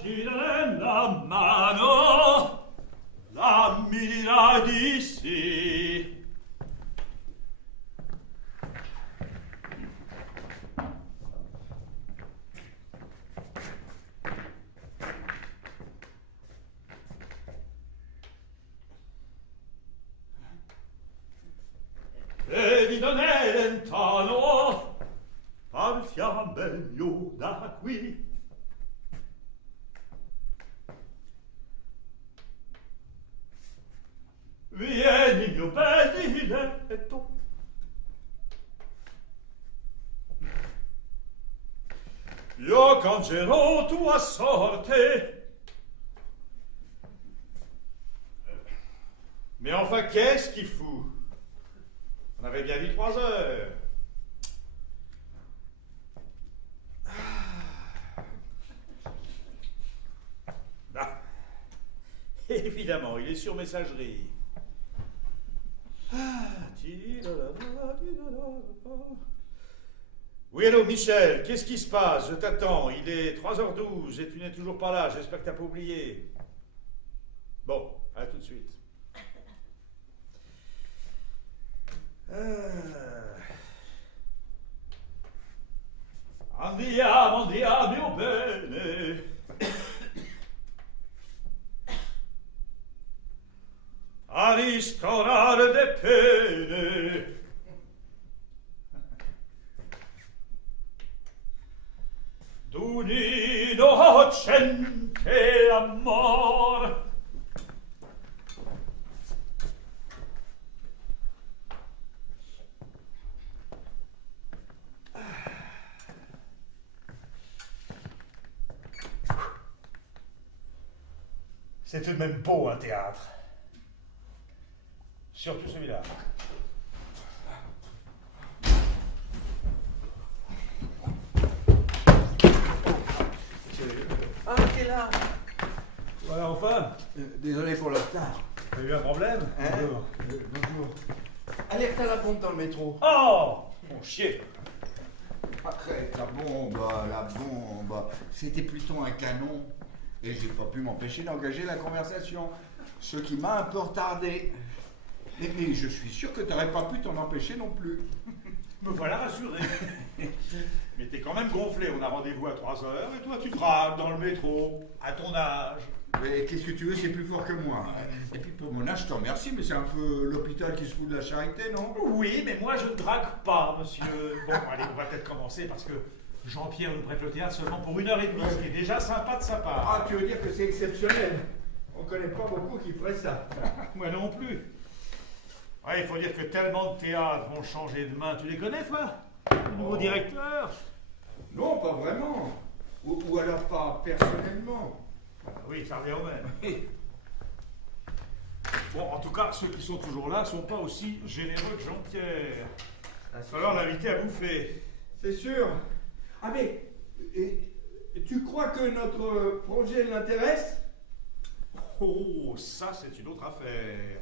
facile nella mano la mira di sì. Vedi non è lontano, partiamo meglio da qui. Vieni mio bel diletto, io cangerò tua sorte. Mais enfin, qu'est-ce qu'il fout? On avait bien dit 3 heures. Ah. Évidemment, il est sur messagerie. Oui, allô, Michel, qu'est-ce qui se passe? Je t'attends. Il est 3h12 et tu n'es toujours pas là. J'espère que tu n'as pas oublié. Bon, à tout de suite. Andiamo bene. A ristorare de pene. D'un innocente amor. C'est tout de même beau, un théâtre. Surtout celui-là. Ah, t'es là. Voilà, enfin. Désolé pour le retard. T'as eu un problème? Hein? Bonjour. Bonjour. Alerte à la pompe dans le métro. Oh! Mon chier! Arrête, la bombe, la bombe. C'était plutôt un canon. Et j'ai pas pu m'empêcher d'engager la conversation. Ce qui m'a un peu retardé. Mais je suis sûr que t'aurais pas pu t'en empêcher non plus. Me voilà rassuré. Mais t'es quand même gonflé, on a rendez-vous à 3h et toi tu dragues dans le métro, à ton âge. Mais qu'est-ce que tu veux, c'est plus fort que moi. Et puis pour mon âge, je te remercie, mais c'est un peu l'hôpital qui se fout de la charité, non? Oui, mais moi je ne drague pas, monsieur. Bon, allez, on va peut-être commencer parce que Jean-Pierre nous prête le théâtre seulement pour 1h30, ce qui est déjà sympa de sa part. Ah, tu veux dire que c'est exceptionnel? On connaît pas beaucoup qui feraient ça. Moi non plus. Ouais, il faut dire que tellement de théâtres vont changer de main. Tu les connais, toi? Le nouveau directeur? Non, pas vraiment. Ou alors pas personnellement. Oui, ça revient au même. Bon, en tout cas, ceux qui sont toujours là sont pas aussi généreux que Jean-Pierre. Il va falloir l'inviter à bouffer. C'est sûr. Ah mais, tu crois que notre projet l'intéresse? Oh, ça c'est une autre affaire.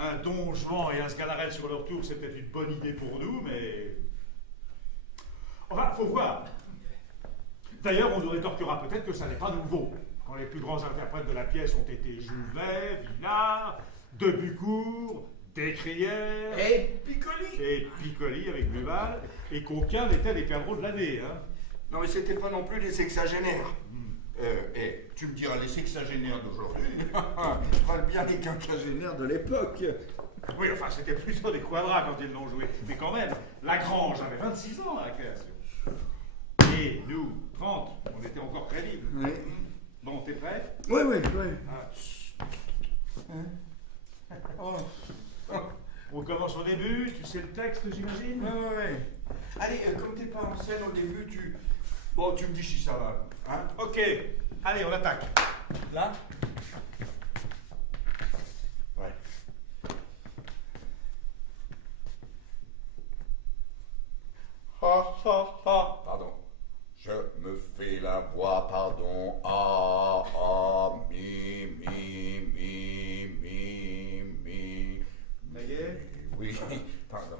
Un Don Juan et un Sganarelle sur leur tour, c'est peut-être une bonne idée pour nous, mais... Enfin, faut voir. D'ailleurs, on nous rétorquera peut-être que ça n'est pas nouveau. Quand les plus grands interprètes de la pièce ont été Jouvet, Villard, Debucourt, Descrières... Et Piccoli. Et Piccoli avec Duval, et qu'aucun n'était les perdreaux de l'année, hein. Non mais c'était pas non plus des sexagénaires. Et tu me diras les sexagénaires d'aujourd'hui, parle bien des quinquagénaires de l'époque. Oui, enfin, c'était plutôt des quadras quand ils l'ont joué. Mais quand même, Lagrange avait 26 ans à la création. Et nous, 30, on était encore crédibles. Oui. Bon, t'es prêt? Oui. Oh. On commence au début, tu sais le texte, j'imagine? Oui. Allez, comme t'es pas en scène au début, Bon, tu me dis si ça va, hein? Ok, allez, on attaque. Là? Ouais. Pardon. Je me fais la voix, pardon. Mi. Ça y est? Oui, pardon.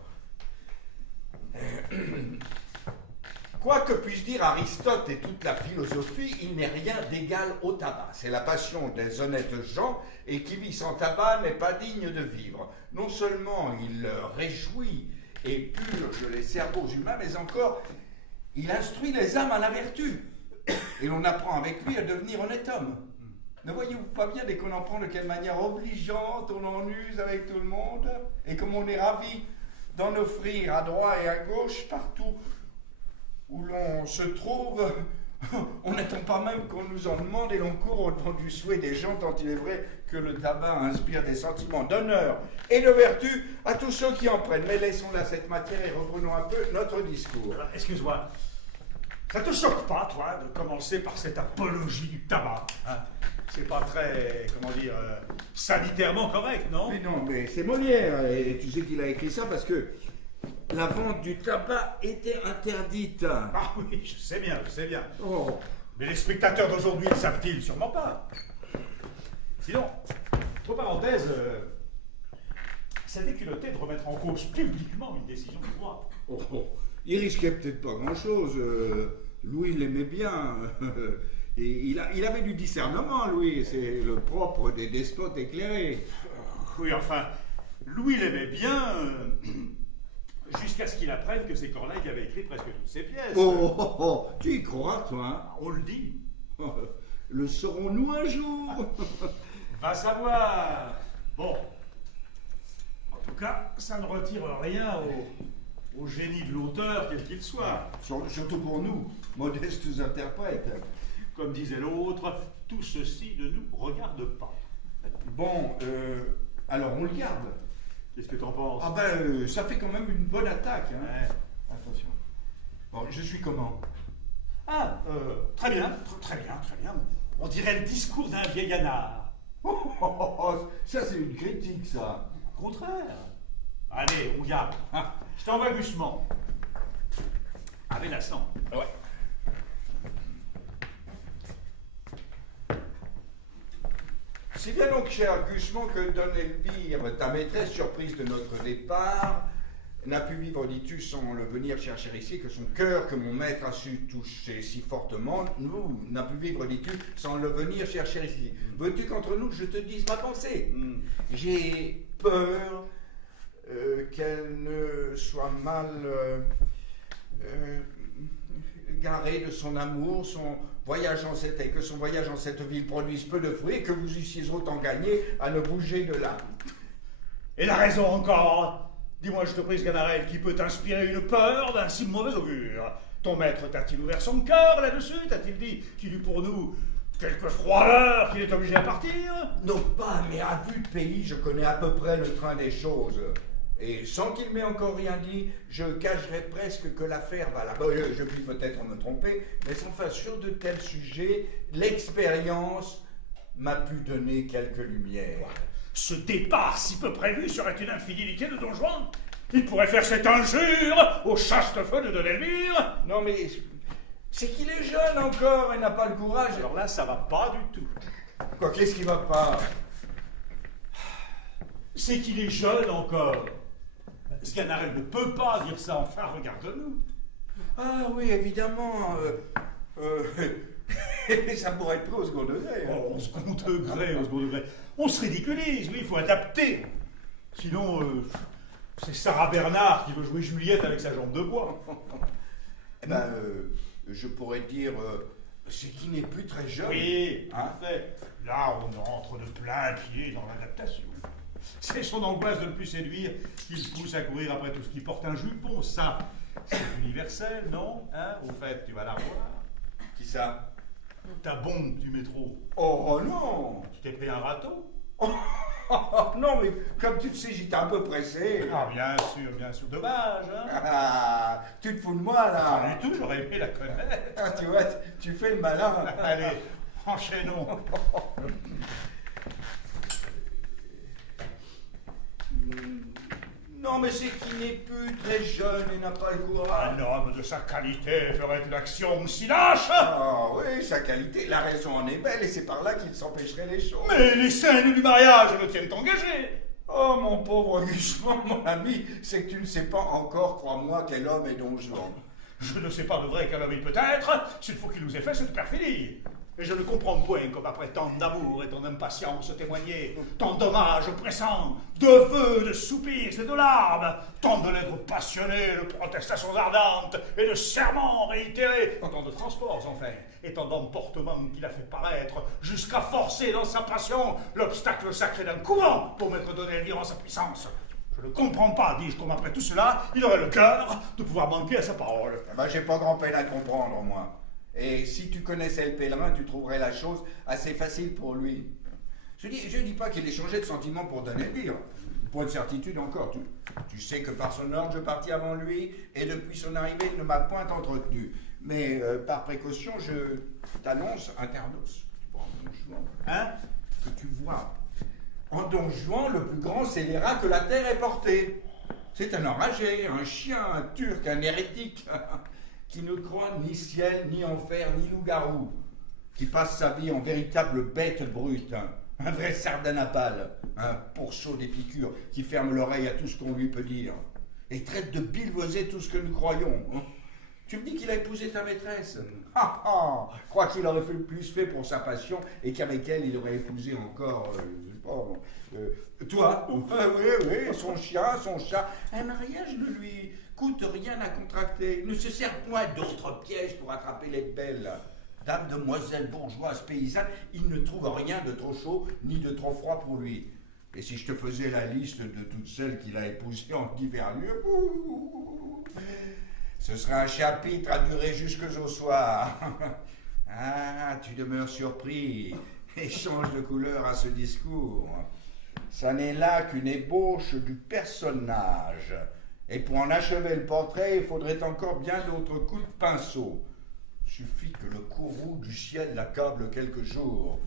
Quoi que puisse dire Aristote et toute la philosophie, il n'est rien d'égal au tabac. C'est la passion des honnêtes gens, et qui vit sans tabac n'est pas digne de vivre. Non seulement il réjouit et purge les cerveaux humains, mais encore, il instruit les âmes à la vertu. Et l'on apprend avec lui à devenir honnête homme. Ne voyez-vous pas bien dès qu'on en prend de quelle manière obligeante on en use avec tout le monde, et comme on est ravi d'en offrir à droite et à gauche partout où l'on se trouve, on n'attend pas même qu'on nous en demande et l'on court au-devant du souhait des gens, tant il est vrai que le tabac inspire des sentiments d'honneur et de vertu à tous ceux qui en prennent. Mais laissons là cette matière et reprenons un peu notre discours. Alors, excuse-moi, ça te choque pas, toi, de commencer par cette apologie du tabac, hein? C'est pas très, comment dire, sanitairement correct, non? Mais non, mais c'est Molière, et tu sais qu'il a écrit ça parce que la vente du tabac était interdite. Ah oui, je sais bien, je sais bien. Oh. Mais les spectateurs d'aujourd'hui le savent-ils sûrement pas. Sinon, entre parenthèses, c'était culotté de remettre en cause publiquement une décision du roi. Oh, oh. Il risquait peut-être pas grand-chose. Louis l'aimait bien. Et il avait du discernement, Louis. C'est le propre des despotes éclairés. Oui, enfin, Louis l'aimait bien, jusqu'à ce qu'il apprenne que c'est Corneille qui avait écrit presque toutes ses pièces. Oh, oh, oh. Tu y crois, toi, hein? On le dit. Le saurons-nous un jour? Va savoir. Bon. En tout cas, ça ne retire rien au génie de l'auteur, quel qu'il soit. Surtout pour nous, modestes interprètes. Comme disait l'autre, tout ceci ne nous regarde pas. Bon, alors on le garde. Qu'est-ce que t'en penses? Ah ben, ça fait quand même une bonne attaque. Hein. Ouais. Attention. Bon, je suis comment? Ah, très bien, très bien, très bien. On dirait le discours d'un vieil anard. Ça c'est une critique, ça. Au contraire. Allez, on garde. Hein. Je t'envoie Gusman. Avec l'accent. Ouais. Si bien donc, cher Gusman, que Don Elvire, ta maîtresse, surprise de notre départ, n'a pu vivre, dis-tu, sans le venir chercher ici, que son cœur, que mon maître a su toucher si fortement, nous, n'a pu vivre, dis-tu, sans le venir chercher ici. Veux-tu qu'entre nous, je te dise ma pensée? J'ai peur qu'elle ne soit mal garée de son amour, son voyage en cette, et que son voyage en cette ville produise peu de fruits, et que vous eussiez autant gagné à ne bouger de là. Et la raison encore. Dis-moi, je te prie, Sganarelle, qui peut t'inspirer une peur d'un si mauvais augure? Ton maître t'a-t-il ouvert son cœur là-dessus? T'a-t-il dit qu'il eut pour nous quelque froideur, qu'il est obligé à partir? Non pas, mais à vue de pays, je connais à peu près le train des choses. Et sans qu'il m'ait encore rien dit, je gagerais presque que l'affaire va là-bas. Je puis peut-être me tromper, mais enfin sur de tels sujets, l'expérience m'a pu donner quelques lumières. Ce départ si peu prévu serait une infidélité de Don Juan. Il pourrait faire cette injure au chaste feu de Don Elvire. Non mais c'est qu'il est jeune encore et n'a pas le courage. Alors là, ça va pas du tout. Quoi, qu'est-ce qui va pas? C'est qu'il est jeune encore. Sganarelle ne peut pas dire ça, enfin, regarde-nous. Ah oui, évidemment. Ça pourrait être pris au second degré. Hein. Oh, au second degré, au second degré. On se ridiculise, oui, il faut adapter. Sinon, c'est Sarah Bernard qui veut jouer Juliette avec sa jambe de bois. Eh ben, je pourrais dire, c'est qu'il n'est plus très jeune. Oui, parfait. Là, on entre de plein pied dans l'adaptation. C'est son angoisse de ne plus séduire qui le pousse à courir après tout ce qui porte un jupon. Ça, c'est universel, non? Hein? Au fait, tu vas la voir. Qui ça? Ta bombe du métro. Oh non! Tu t'es pris un râteau? Oh, non, mais comme tu le sais, j'étais un peu pressé. Ah, bien sûr. Dommage, hein? Ah, tu te fous de moi, là? Pas du tout, j'aurais aimé la connaître. Ah, tu vois, tu fais le malin. Allez, enchaînons. Non, mais c'est qu'il n'est plus très jeune et n'a pas le courage. Un homme de sa qualité ferait une action si lâche. Ah oui, sa qualité, la raison en est belle et c'est par là qu'il s'empêcherait les choses. Mais les scènes du mariage me tiennent engagé. Oh, mon pauvre Gusman, mon ami, c'est que tu ne sais pas encore, crois-moi, quel homme est Don Juan. Je ne sais pas de vrai calomnie peut-être, s'il faut qu'il nous ait fait cette perfidie. Et je ne comprends point comme après tant d'amour et tant d'impatience témoignés, tant d'hommages pressants, de vœux, de soupirs et de larmes, tant de lèvres passionnées, de protestations ardentes et de serments réitérés, tant de transports enfin, et tant d'emportements qu'il a fait paraître, jusqu'à forcer dans sa passion l'obstacle sacré d'un couvent pour m'être donné vivre en sa puissance. Je ne comprends pas, dis-je, comme après tout cela, il aurait le cœur de pouvoir manquer à sa parole. J'ai pas grand peine à comprendre, moi. Et si tu connaissais le pèlerin, tu trouverais la chose assez facile pour lui. Je dis pas qu'il ait changé de sentiment pour donner le dire. Pour une certitude encore, tu sais que par son ordre, je partis avant lui, et depuis son arrivée, il ne m'a point entretenu. Mais par précaution, je t'annonce un ternos. Hein? Que tu vois. En Don Juan, le plus grand scélérat que la terre ait porté. C'est un enragé, un chien, un turc, un hérétique, qui ne croit ni ciel, ni enfer, ni loup-garou, qui passe sa vie en véritable bête brute, un vrai sardanapale, un pourceau d'épicure qui ferme l'oreille à tout ce qu'on lui peut dire, et traite de billevesé tout ce que nous croyons. Tu me dis qu'il a épousé ta maîtresse. Crois qu'il aurait plus fait pour sa passion, et qu'avec elle, il aurait épousé encore, toi. Oui, son chien, son chat. Un mariage ne lui coûte rien à contracter. Il ne se sert point d'autres pièges pour attraper les belles. Dames, demoiselles, bourgeoises, paysannes, il ne trouve rien de trop chaud ni de trop froid pour lui. Et si je te faisais la liste de toutes celles qu'il a épousées en divers lieux, ce serait un chapitre à durer jusqu'au soir. Ah, tu demeures surpris et changes de couleur à ce discours. Ça n'est là qu'une ébauche du personnage. Et pour en achever le portrait, il faudrait encore bien d'autres coups de pinceau. Suffit que le courroux du ciel l'accable quelques jours,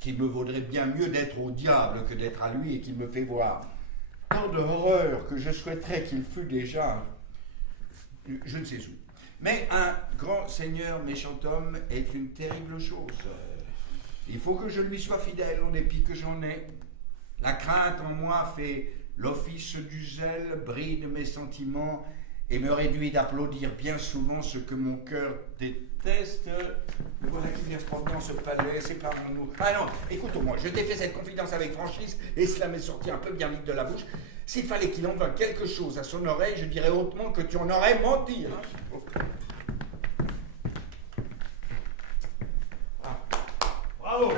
qu'il me vaudrait bien mieux d'être au diable que d'être à lui et qu'il me fait voir tant d'horreur que je souhaiterais qu'il fût déjà, je ne sais où. Mais un grand seigneur méchant homme est une terrible chose. Il faut que je lui sois fidèle en dépit que j'en ai. La crainte en moi fait l'office du zèle, bride mes sentiments et me réduit d'applaudir bien souvent ce que mon cœur déteste. Voilà qui vient se promener dans ce palais, séparons-nous. Ah non, écoute-moi, je t'ai fait cette confidence avec franchise et cela m'est sorti un peu bien vite de la bouche. S'il fallait qu'il en vînt quelque chose à son oreille, je dirais hautement que tu en aurais menti. Bravo.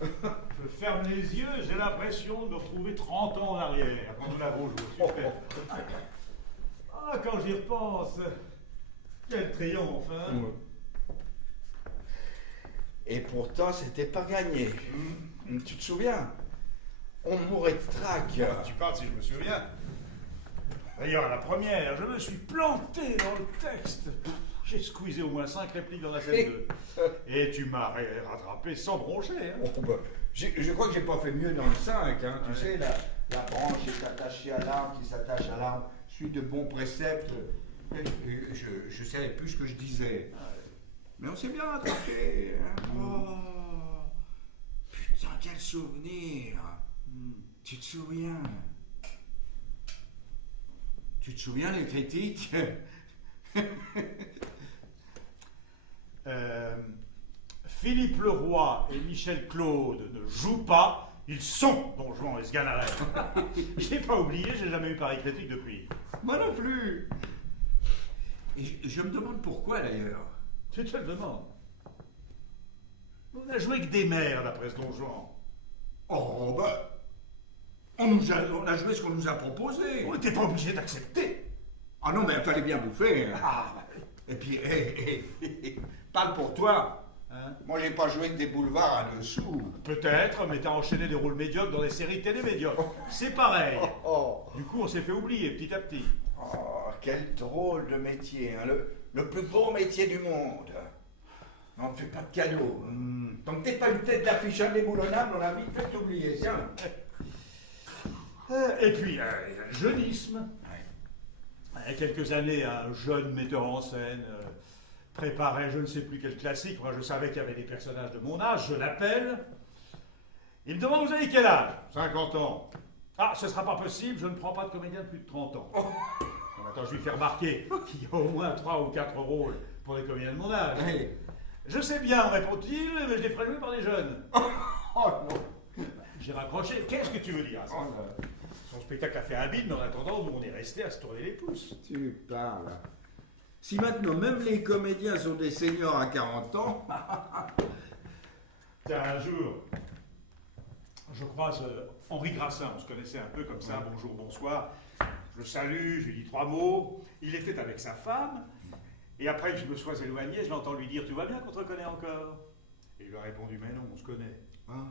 Je ferme les yeux, j'ai l'impression de me retrouver 30 ans en arrière, quand nous l'avons joué. Super. Ah, quand j'y repense, quel triomphe, hein? Et pourtant, c'était pas gagné. Tu te souviens? On mourait de trac. Tu parles si je me souviens. D'ailleurs, à la première, je me suis planté dans le texte. J'ai squeezé au moins 5 répliques dans la scène 2. Et tu m'as rattrapé sans broncher. Hein? Je crois que j'ai pas fait mieux dans le 5. Hein. Tu sais, la branche est attachée à l'arbre, qui s'attache à l'arbre, suit de bons préceptes. Je savais plus ce que je disais. Mais on s'est bien rattrapé. Hein. Oh, putain, quel souvenir. Tu te souviens? Tu te souviens les critiques? Philippe Leroy et Michel Claude ne jouent pas, ils sont Don Juan et Sganarelle. J'ai pas oublié, j'ai jamais eu pareille critique depuis. Moi non plus. Et je me demande pourquoi d'ailleurs. Tu te le demandes. On a joué que des merdes après ce Don Juan. Oh bah, on a joué ce qu'on nous a proposé. On n'était pas obligé d'accepter. Ah non, mais il fallait bien bouffer. Ah. Et puis, parle pour toi. Hein? Moi, j'ai pas joué que des boulevards à dessous. Peut-être, mais t'as enchaîné des rôles médiocres dans des séries télé médiocres. C'est pareil. Du coup, on s'est fait oublier petit à petit. Oh, quel drôle de métier, hein. Le plus beau métier du monde. On ne fait pas de cadeaux. Tant que t'es pas une tête d'affiche indéboulonnable, on a vite fait t'oublier, tiens. Et puis, il y a le jeunisme. Il y a quelques années, un jeune metteur en scène préparait je ne sais plus quel classique. Moi, je savais qu'il y avait des personnages de mon âge. Je l'appelle. Il me demande, vous avez quel âge? 50 ans. Ah, ce sera pas possible, je ne prends pas de comédien de plus de 30 ans. Attends, je lui fais remarquer qu'il y a au moins 3 ou 4 rôles pour les comédiens de mon âge. Oui. Je sais bien, répond-il, mais je les ferai jouer par des jeunes. Oh non. J'ai raccroché. Qu'est-ce que tu veux dire? Oh là. Son spectacle a fait un bide, mais en attendant, nous, on est resté à se tourner les pouces. Tu parles. Si maintenant même les comédiens sont des seniors à 40 ans... Tiens, un jour, je croise Henri Grassin, on se connaissait un peu comme ça, bonjour, bonsoir. Je le salue, je lui dis 3 mots. Il était avec sa femme, et après que je me sois éloigné, je l'entends lui dire « Tu vas bien qu'on te reconnaît encore ?» Et il lui a répondu « Mais non, on se connaît. Ah. »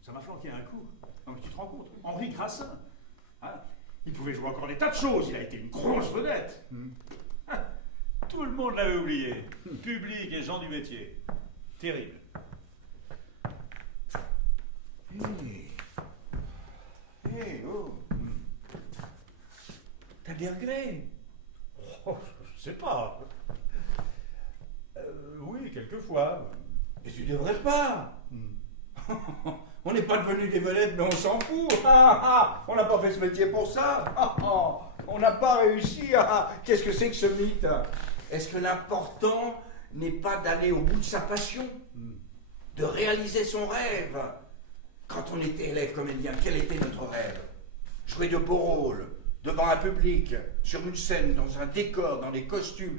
Ça m'a flanqué un coup. Non mais tu te rends compte, Henri Grassin, hein, il pouvait jouer encore des tas de choses, il a été une grosse vedette. Tout le monde l'avait oublié, public et gens du métier. Terrible. Oh. T'as des regrets? Oh, je sais pas. Oui, quelquefois. Mais tu devrais pas. On n'est pas devenus des vedettes, mais on s'en fout. On n'a pas fait ce métier pour ça. On n'a pas réussi. Qu'est-ce que c'est que ce mythe? Est-ce que l'important n'est pas d'aller au bout de sa passion, de réaliser son rêve? Quand on était élève comédien, quel était notre rêve? Jouer de beaux rôles, devant un public, sur une scène, dans un décor, dans des costumes,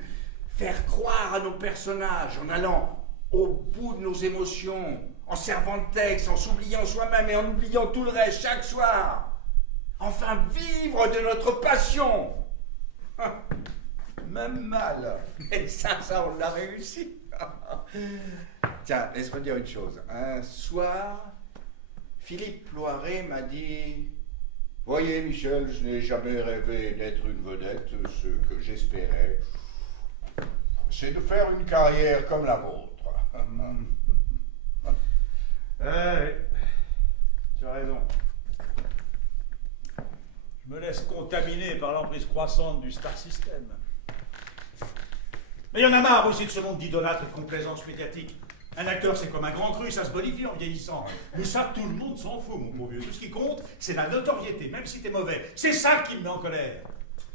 faire croire à nos personnages en allant au bout de nos émotions, en servant le texte, en s'oubliant soi-même et en oubliant tout le reste chaque soir. Enfin, vivre de notre passion. Même mal. Mais ça, on l'a réussi. Tiens, laisse-moi dire une chose. Un soir, Philippe Loiret m'a dit « Voyez, Michel, je n'ai jamais rêvé d'être une vedette. Ce que j'espérais, c'est de faire une carrière comme la vôtre. » Tu as raison. Je me laisse contaminer par l'emprise croissante du star system. Mais il y en a marre aussi de ce monde d'idolâtres et de complaisance médiatique. Un acteur, c'est comme un grand cru, ça se bonifie en vieillissant. Mais ça, tout le monde s'en fout, mon pauvre vieux. Tout ce qui compte, c'est la notoriété, même si t'es mauvais. C'est ça qui me met en colère.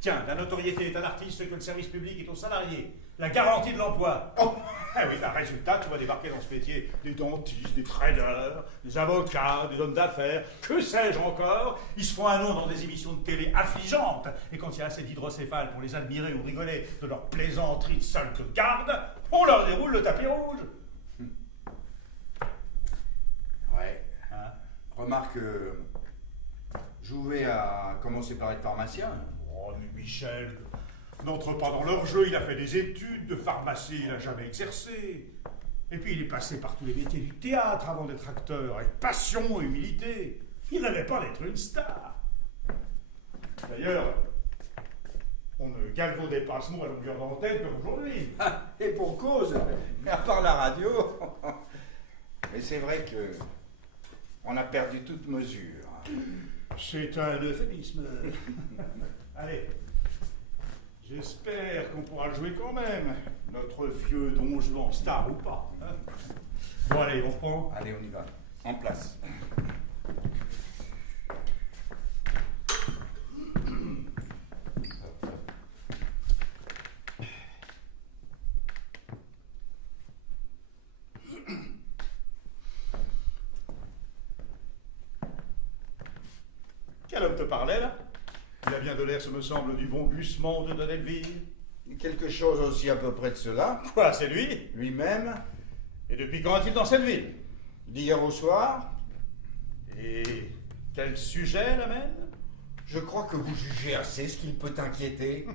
Tiens, la notoriété est un artiste que le service public est aux salariés. La garantie de l'emploi. Oh, ah oui, bah, résultat, tu vois débarquer dans ce métier des dentistes, des traders, des avocats, des hommes d'affaires, que sais-je encore. Ils se font un nom dans des émissions de télé affligeantes. Et quand il y a assez d'hydrocéphales pour les admirer ou rigoler de leur plaisanterie de seul que garde, on leur déroule le tapis rouge. Ouais. Hein? Remarque, Jouvet a commencé par être pharmacien. Oh, mais Michel, n'entre pas dans leur jeu, il a fait des études de pharmacie, il n'a jamais exercé. Et puis il est passé par tous les métiers du théâtre avant d'être acteur, avec passion et humilité. Il n'avait pas d'être une star. D'ailleurs, on ne galvaudait pas ce mot à longueur d'antenne comme aujourd'hui. Et pour cause, à part la radio. Mais c'est vrai que on a perdu toute mesure. C'est un euphémisme. Allez, j'espère qu'on pourra jouer quand même, notre vieux Don Juan, star ou pas. Hein. Bon allez, on reprend. Allez, on y va. En place. Quel homme te parlait là? Il a bien de l'air, ce me semble, du bon Gusman de Donnelleville. Quelque chose aussi à peu près de cela. Quoi, c'est lui? Lui-même, Et depuis quand est-il dans cette ville? d'hier au soir, Et quel sujet l'amène? je crois que vous jugez assez ce qu'il peut inquiéter.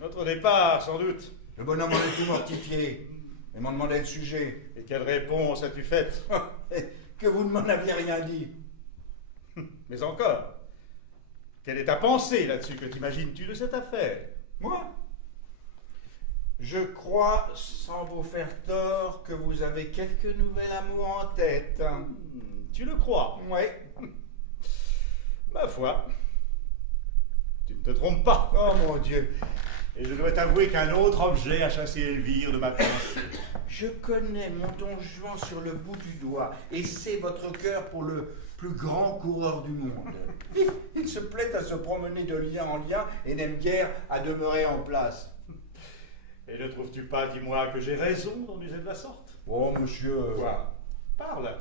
Notre départ, sans doute. Le bonhomme en est tout mortifié. Il m'a demandé le sujet. Et quelle réponse as-tu faite? Que vous ne m'en aviez rien dit. Mais encore, quelle est ta pensée là-dessus? Que t'imagines-tu de cette affaire? Moi, je crois, sans vous faire tort, que vous avez quelque nouvel amour en tête. Tu le crois? Ouais. Ma foi, tu ne te trompes pas. Oh mon Dieu. Et je dois t'avouer qu'un autre objet a chassé Elvire de ma pensée. Je connais mon Don Juan sur le bout du doigt, et c'est votre cœur pour le plus grand coureur du monde. Il se plaît à se promener de lien en lien et n'aime guère à demeurer en place. Et ne trouves-tu pas, dis-moi, que j'ai raison d'en user de la sorte? Oh, monsieur... Quoi? Parle.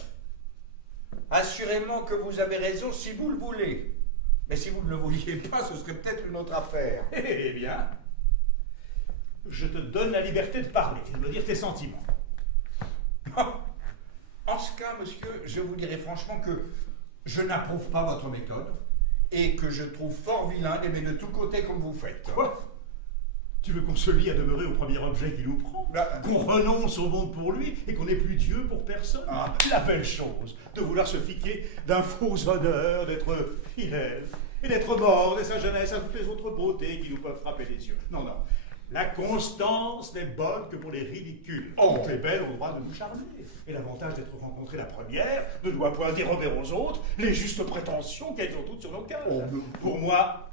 Assurément que vous avez raison si vous le voulez. Mais si vous ne le vouliez pas, ce serait peut-être une autre affaire. Eh bien, je te donne la liberté de parler, de me dire tes sentiments. En ce cas, monsieur, je vous dirai franchement que je n'approuve pas votre méthode et que je trouve fort vilain d'aimer de tous côtés comme vous faites. Quoi? Tu veux qu'on se lie à demeurer au premier objet qui nous prend? Qu'on renonce au monde pour lui et qu'on n'ait plus Dieu pour personne? La belle chose de vouloir se fiquer d'un faux honneur, d'être fidèle et d'être mort de sa jeunesse à toutes les autres beautés qui nous peuvent frapper les yeux. Non, non. La constance n'est bonne que pour les ridicules. Toutes les belles ont le droit de nous charmer. Et l'avantage d'être rencontrée la première ne doit point dérober aux autres les justes prétentions qu'elles ont toutes sur nos cœurs. Pour moi,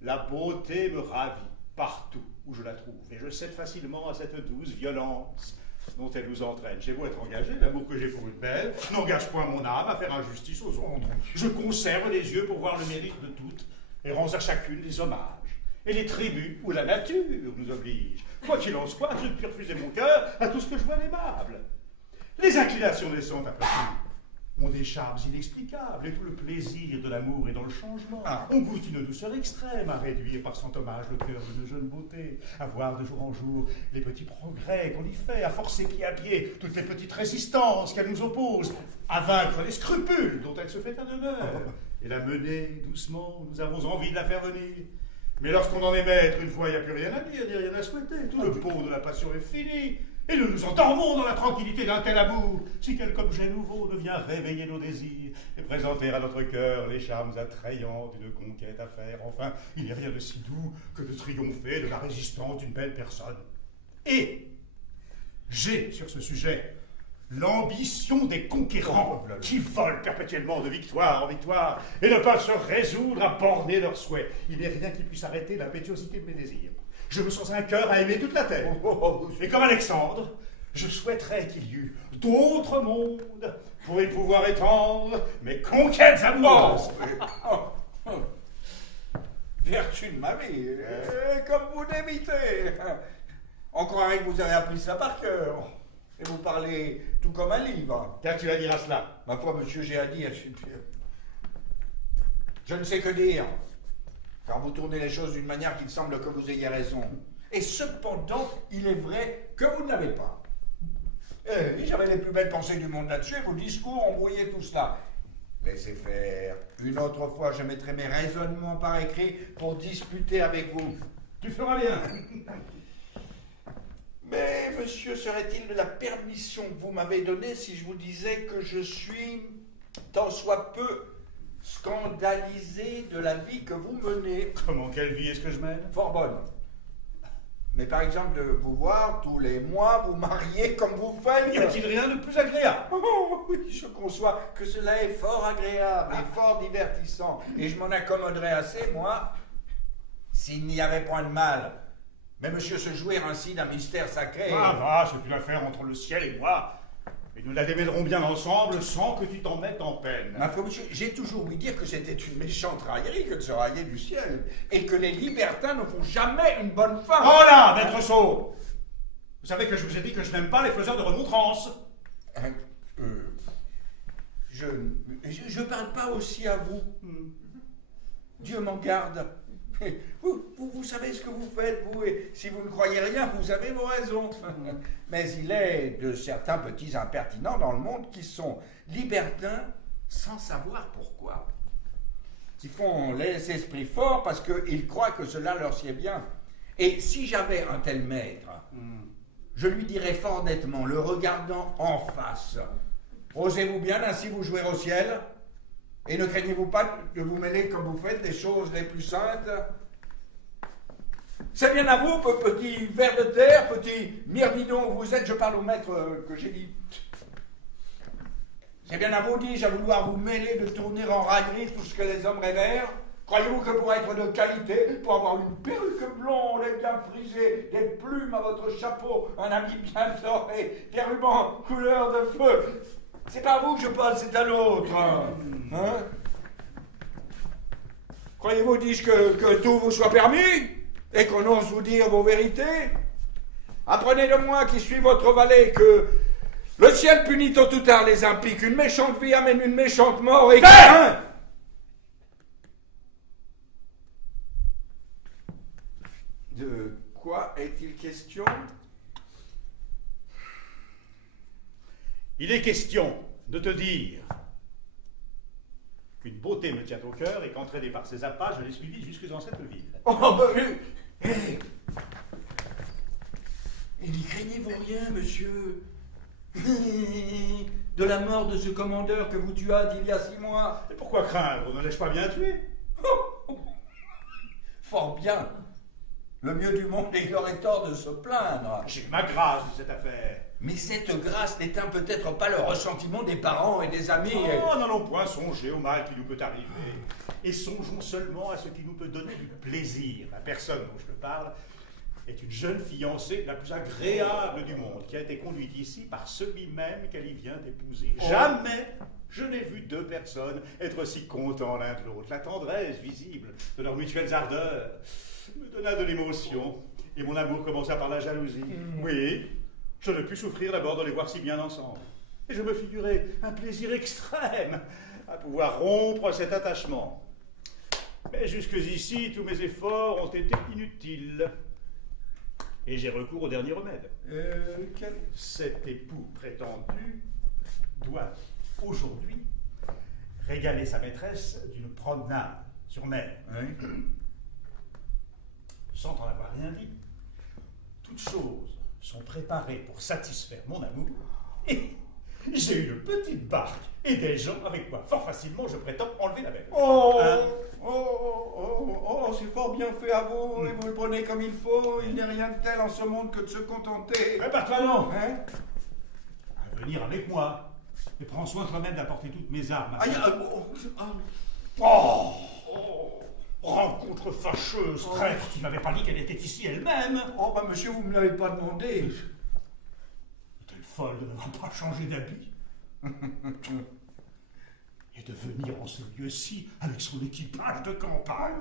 la beauté me ravit partout où je la trouve. Et je cède facilement à cette douce violence dont elle nous entraîne. J'ai beau être engagé, l'amour que j'ai pour une belle n'engage point mon âme à faire injustice aux autres. Je conserve les yeux pour voir le mérite de toutes et rends à chacune les hommages et les tributs où la nature nous oblige. Quoi qu'il en soit, je ne puis refuser mon cœur à tout ce que je vois d'aimable. Les inclinations naissantes, après tout, ont des charmes inexplicables, et tout le plaisir de l'amour est dans le changement. On goûte une douceur extrême à réduire par son hommage le cœur de nos jeunes beautés, à voir de jour en jour les petits progrès qu'on y fait, à forcer pied à pied toutes les petites résistances qu'elle nous oppose, à vaincre les scrupules dont elle se fait un honneur, et la mener doucement où nous avons envie de la faire venir. Mais lorsqu'on en est maître, une fois, il n'y a plus rien à dire, ni rien à souhaiter. Tout le pot de la passion est fini. Et nous nous endormons dans la tranquillité d'un tel amour, si quelque objet nouveau ne vient réveiller nos désirs et présenter à notre cœur les charmes attrayants d'une conquête à faire. Enfin, il n'y a rien de si doux que de triompher de la résistance d'une belle personne. Et j'ai, sur ce sujet, l'ambition des conquérants qui volent perpétuellement de victoire en victoire et ne peuvent se résoudre à borner leurs souhaits. Il n'est rien qui puisse arrêter l'impétuosité de mes désirs. Je me sens un cœur à aimer toute la terre. Et comme Alexandre, je souhaiterais qu'il y eût d'autres mondes pour y pouvoir étendre mes conquêtes amoureuses. Vertu de ma vie, comme vous débitez. On croirait que vous avez appris ça par cœur. Et vous parlez tout comme un livre. Qu'as-tu à dire à cela? Ma foi, monsieur, j'ai à dire. Je ne sais que dire. Car vous tournez les choses d'une manière qu'il semble que vous ayez raison. Et cependant, il est vrai que vous ne l'avez pas. J'avais les plus belles pensées du monde là-dessus, et vos discours ont brouillé tout cela. Laissez faire. Une autre fois, je mettrai mes raisonnements par écrit pour disputer avec vous. Tu feras bien. Mais, monsieur, serait-il de la permission que vous m'avez donnée si je vous disais que je suis, tant soit peu, scandalisé de la vie que vous menez? Comment, quelle vie est-ce que je mène? Fort bonne. Mais par exemple, de vous voir tous les mois, vous marier comme vous faites. Y a-t-il rien de plus agréable? Oh, oui, je conçois que cela est fort agréable et fort divertissant. Et je m'en accommoderais assez, moi, s'il n'y avait point de mal. Mais monsieur, se jouer ainsi d'un mystère sacré... Va, c'est une affaire entre le ciel et moi. Et nous la démêlerons bien ensemble sans que tu t'en mettes en peine. Ma foi, monsieur, j'ai toujours ouï dire que c'était une méchante raillerie que de se railler du ciel. Et que les libertins ne font jamais une bonne fin. Oh là, maître Sceau! Vous savez que je vous ai dit que je n'aime pas les faiseurs de remontrances. Je parle pas aussi à vous. Dieu m'en garde. Vous savez ce que vous faites, vous, et si vous ne croyez rien, vous avez vos raisons. Mais il est de certains petits impertinents dans le monde qui sont libertins sans savoir pourquoi. Ils font les esprits forts parce qu'ils croient que cela leur sied bien. Et si j'avais un tel maître, je lui dirais fort nettement, le regardant en face, osez-vous bien ainsi vous jouer au ciel? Et ne craignez-vous pas de vous mêler comme vous faites des choses les plus saintes? C'est bien à vous, petit ver de terre, petit myrmidon où vous êtes, je parle au maître que j'ai dit. C'est bien à vous, dis-je, à vouloir vous mêler de tourner en raillerie tout ce que les hommes révèrent. Croyez-vous que pour être de qualité, pour avoir une perruque blonde et bien frisée, des plumes à votre chapeau, un habit bien doré, des rubans couleur de feu, C'est pas à vous que je parle, c'est à l'autre. Hein? Croyez-vous, dis-je, que tout vous soit permis et qu'on ose vous dire vos vérités? Apprenez de moi qui suis votre valet que le ciel punit tôt ou tard les impies, qu'une méchante vie amène une méchante mort et que... De quoi est-il question? Il est question de te dire qu'une beauté me tient au cœur et qu'entraîné par ses appâts, je l'ai suivi jusque dans cette ville. Oh, bah, et n'y craignez-vous rien, monsieur? De la mort de ce commandeur que vous tuâtes il y a 6 mois? Et pourquoi craindre? Ne l'ai-je pas bien tué? Fort bien. Le mieux du monde, et il aurait tort de se plaindre. J'ai ma grâce de cette affaire. Mais cette grâce n'éteint peut-être pas le ressentiment des parents et des amis. Oh, n'allons point songer au mal qui nous peut arriver. Et songeons seulement à ce qui nous peut donner du plaisir. La personne dont je te parle est une jeune fiancée la plus agréable du monde, qui a été conduite ici par celui même qu'elle y vient d'épouser. Oh. Jamais je n'ai vu 2 personnes être si contents l'un de l'autre. La tendresse visible de leurs mutuelles ardeurs me donna de l'émotion, et mon amour commença par la jalousie. Oui, je ne pus souffrir d'abord de les voir si bien ensemble. Et je me figurais un plaisir extrême à pouvoir rompre cet attachement. Mais jusqu'ici, tous mes efforts ont été inutiles. Et j'ai recours au dernier remède. Cet époux prétendu doit, aujourd'hui, régaler sa maîtresse d'une promenade sur mer. Oui. Sans en avoir rien dit, toutes choses sont préparées pour satisfaire mon amour, et j'ai une petite barque et des gens avec quoi, fort facilement, je prétends enlever la belle. C'est fort bien fait à vous, et vous le prenez comme il faut. Il n'est rien de tel en ce monde que de se contenter. Prépare-toi non, à venir avec moi, et prends soin toi-même d'apporter toutes mes armes. Rencontre fâcheuse, traître, qui m'avait pas dit qu'elle était ici elle-même. Oh, bah monsieur, vous ne me l'avez pas demandé. Est-elle folle de n'avoir pas changé d'habit? Et de venir en ce lieu-ci avec son équipage de campagne.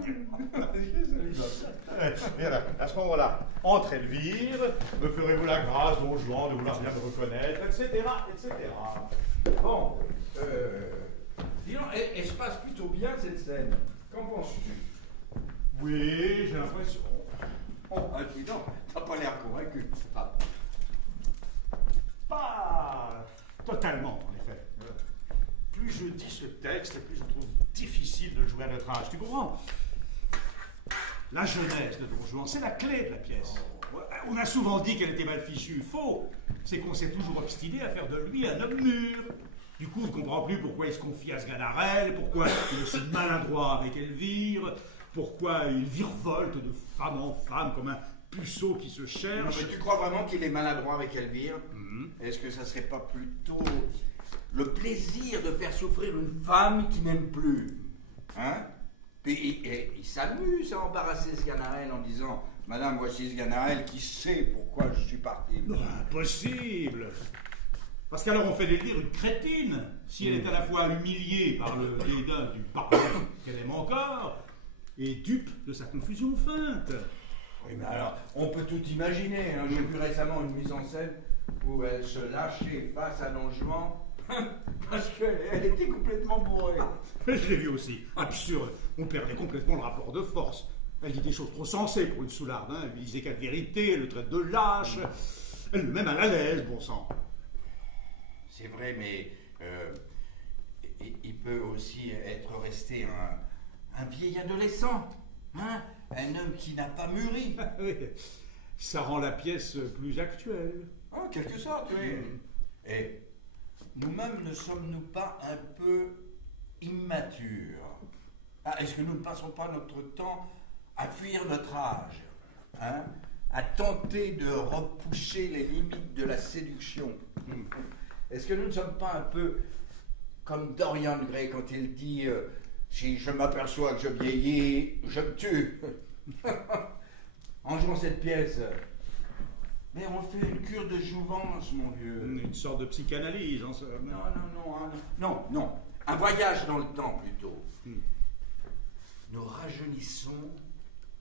À ce moment-là, entre Elvire, me ferez-vous la grâce, Don Juan, de vouloir bien me reconnaître, etc., etc. Bon, dis donc, elle se passe plutôt bien cette scène. Qu'en penses-tu? Oui, j'ai l'impression. Oh, dis donc, t'as pas l'air convaincu. Pas totalement, en effet. Plus je dis ce texte, plus je trouve difficile de le jouer à notre âge. Tu comprends? La jeunesse de Don Juan, c'est la clé de la pièce. On a souvent dit qu'elle était mal fichue. Faux. C'est qu'on s'est toujours obstiné à faire de lui un homme mûr. Du coup, on ne comprend plus pourquoi il se confie à Sganarelle, pourquoi il est si maladroit avec Elvire, pourquoi il virevolte de femme en femme comme un puceau qui se cherche. Non, mais tu crois vraiment qu'il est maladroit avec Elvire? Est-ce que ça serait pas plutôt le plaisir de faire souffrir une femme qui n'aime plus? Hein? Puis il s'amuse à embarrasser Sganarelle en disant: Madame, voici Sganarelle qui sait pourquoi je suis parti. Non, impossible! Parce qu'alors on fait d'Elvire une crétine, si elle est à la fois humiliée par le dédain du pardon qu'elle aime encore, et dupe de sa confusion feinte. Oui, mais alors, on peut tout imaginer. Hein. J'ai vu récemment une mise en scène où elle se lâchait face à Don Juan parce qu'elle était complètement bourrée. Je l'ai vu aussi, absurde. On perdait complètement le rapport de force. Elle dit des choses trop sensées pour une soularde. Hein. Elle lui disait qu'à vérité, elle le traite de lâche. Elle le met mal à l'aise, bon sang. C'est vrai, mais il peut aussi être resté un vieil adolescent, hein? Un homme qui n'a pas mûri. Oui, ça rend la pièce plus actuelle. En quelque sorte, oui. Et nous-mêmes ne sommes-nous pas un peu immatures? Est-ce que nous ne passons pas notre temps à fuir notre âge, hein? À tenter de repousser les limites de la séduction? Est-ce que nous ne sommes pas un peu comme Dorian Gray quand il dit si je m'aperçois que je vieillis, je me tue? En jouant cette pièce, Mais on fait une cure de jouvence, mon vieux. Une sorte de psychanalyse, en somme. Non. Un voyage dans le temps, plutôt. Nous rajeunissons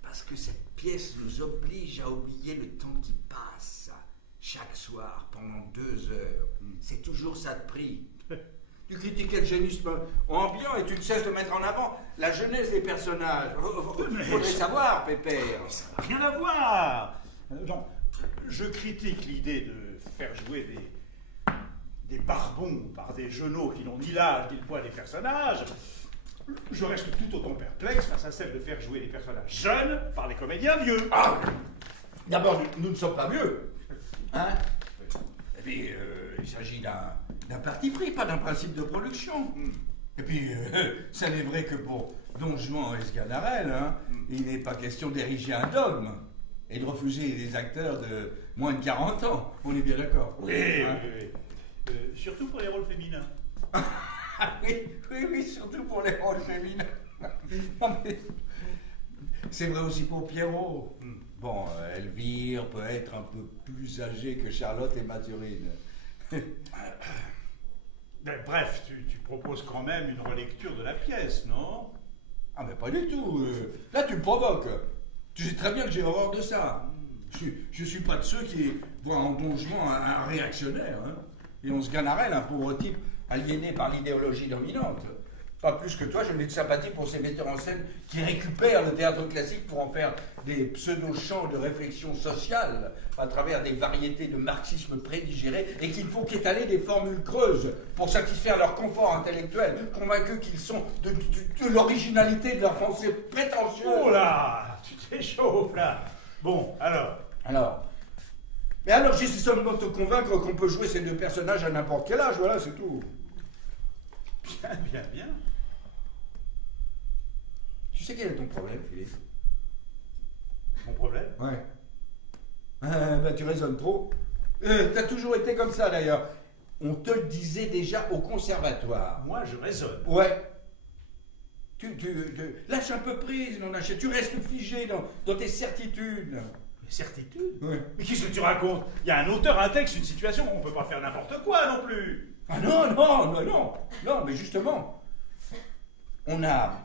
parce que cette pièce nous oblige à oublier le temps qui passe. Chaque soir, pendant 2 heures. C'est toujours ça de prix. Tu critiques le génisme ambiant et tu ne cesses de mettre en avant la jeunesse des personnages. Faudrait savoir, Pépère. Ça n'a rien à voir. Non, je critique l'idée de faire jouer des barbons par des genoux qui n'ont ni l'âge ni le poids des personnages. Je reste tout autant perplexe face à celle de faire jouer des personnages jeunes par des comédiens vieux. Ah, d'abord, nous ne sommes pas vieux. Hein? Et puis, il s'agit d'un parti pris, pas d'un principe de production. Et puis, ça n'est vrai que pour Don Juan et Sganarelle, hein, il n'est pas question d'ériger un dogme et de refuser des acteurs de moins de 40 ans. On est bien d'accord? Oui, hein? oui. Surtout pour les rôles féminins. Oui, surtout pour les rôles féminins. Non, mais c'est vrai aussi pour Pierrot. Bon, Elvire peut être un peu plus âgée que Charlotte et Mathurine. Bref, tu proposes quand même une relecture de la pièce, non? Ah, mais pas du tout. Là, tu me provoques. Tu sais très bien que j'ai horreur de ça. Je suis pas de ceux qui voient en Don Juan un réactionnaire. Hein. Et on se Sganarelle, un pauvre type aliéné par l'idéologie dominante. Pas plus que toi, je n'ai de sympathie pour ces metteurs en scène qui récupèrent le théâtre classique pour en faire des pseudo-champs de réflexion sociale à travers des variétés de marxisme prédigéré et qu'il faut qu'étaler des formules creuses pour satisfaire leur confort intellectuel, convaincus qu'ils sont de l'originalité de leur pensée prétentieuse. Oh là, tu t'échauffes là. Bon, alors. Mais alors, j'essaie seulement de te convaincre qu'on peut jouer ces 2 personnages à n'importe quel âge, voilà, c'est tout. Bien. Tu sais quel est ton problème, Philippe? Mon problème? Ouais. Tu raisonnes trop. T'as toujours été comme ça, d'ailleurs. On te le disait déjà au conservatoire. Moi, je raisonne. Ouais. Tu lâches un peu prise, mon Hachette. Tu restes figé dans tes certitudes. Les certitudes? Ouais. Mais qu'est-ce que tu racontes? Il y a un auteur, un texte, une situation, on peut pas faire n'importe quoi non plus. Ah non, mais justement, on a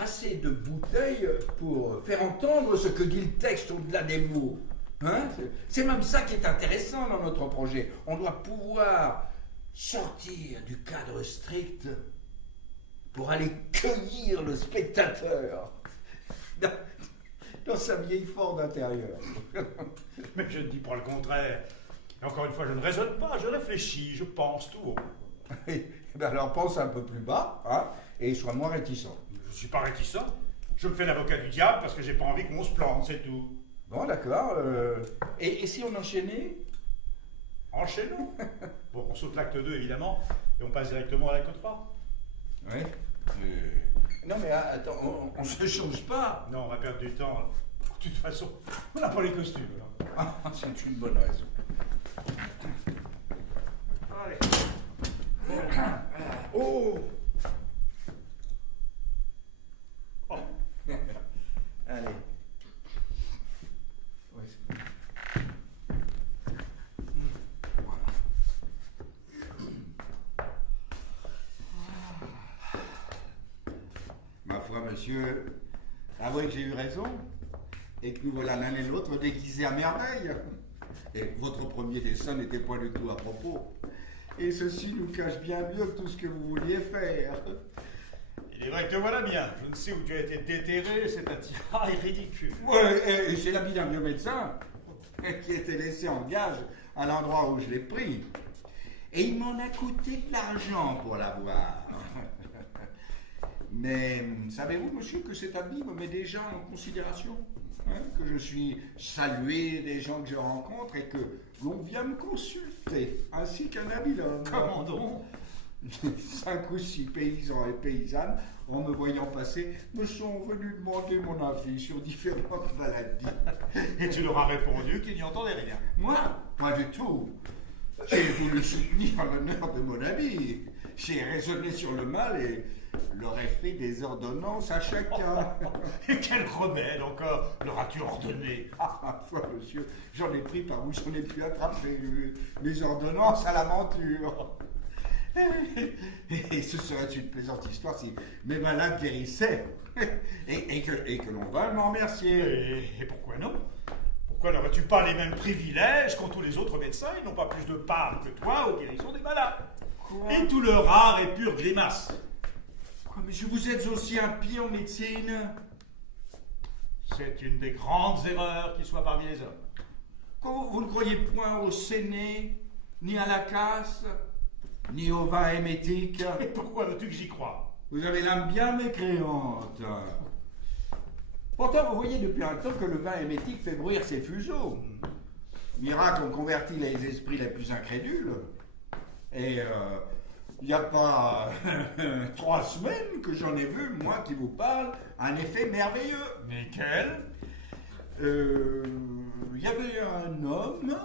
assez de bouteilles pour faire entendre ce que dit le texte au-delà des mots. Hein? C'est même ça qui est intéressant dans notre projet. On doit pouvoir sortir du cadre strict pour aller cueillir le spectateur dans sa vieille forme intérieure. Mais je ne dis pas le contraire. Et encore une fois, je ne raisonne pas, je réfléchis, je pense tout haut. Alors pense un peu plus bas, hein, et sois moins réticent. Je ne suis pas réticent. Je me fais l'avocat du diable parce que j'ai pas envie qu'on se plante, c'est tout. Bon, d'accord. Et si on enchaînait? Enchaînons. Bon, on saute l'acte 2, évidemment, et on passe directement à l'acte 3. Oui. Non, mais attends, on ne se change pas. Non, on va perdre du temps. De toute façon, on n'a pas les costumes. Ah, c'est une bonne raison. Allez. Oh! Oh. Allez. Ouais, c'est bon. Voilà. Ma foi, monsieur, avouez que j'ai eu raison et que nous voilà l'un et l'autre déguisés à merveille. Et votre premier dessin n'était pas du tout à propos. Et ceci nous cache bien mieux que tout ce que vous vouliez faire. Il est vrai que te voilà bien. Je ne sais où tu as été déterré, c'est un tirail ridicule. Ouais, et c'est l'habit d'un vieux médecin qui a été laissé en gage à l'endroit où je l'ai pris. Et il m'en a coûté de l'argent pour l'avoir. Mais savez-vous, monsieur, que cet habit me met déjà en considération, hein, que je suis salué des gens que je rencontre et que l'on vient me consulter, ainsi qu'un habile homme. Comment donc? 5 ou 6 paysans et paysannes, en me voyant passer, me sont venus demander mon avis sur différentes maladies. Et tu leur as répondu qu'il n'y entendait rien. Moi, pas du tout. J'ai voulu soutenir l'honneur de mon ami. J'ai raisonné sur le mal et leur ai fait des ordonnances à chacun. Et quel remède encore leur as-tu ordonné? Ah, ma foi, monsieur, j'en ai pris par où j'en ai pu attraper. Les ordonnances à l'aventure. Et ce serait une plaisante histoire si mes malades guérissaient et que l'on va m'en remercier. Et pourquoi non? Pourquoi n'aurais-tu pas les mêmes privilèges qu'ont tous les autres médecins? Ils n'ont pas plus de part que toi aux guérisons des malades. Quoi? Et tout leur rare et pure grimace. Quoi, monsieur, vous êtes aussi impie en médecine? C'est une des grandes erreurs qui soit parmi les hommes. Quoi, vous ne croyez point au séné, ni à la casse, ni au vin émétique? Et pourquoi veux-tu que j'y croie? Vous avez l'âme bien mécréante. Pourtant, vous voyez depuis un temps que le vin émétique fait bruire ses fuseaux. Miracle ont converti les esprits les plus incrédules. Et il n'y a pas 3 semaines que j'en ai vu, moi qui vous parle, un effet merveilleux. Mais quel? Il y avait un homme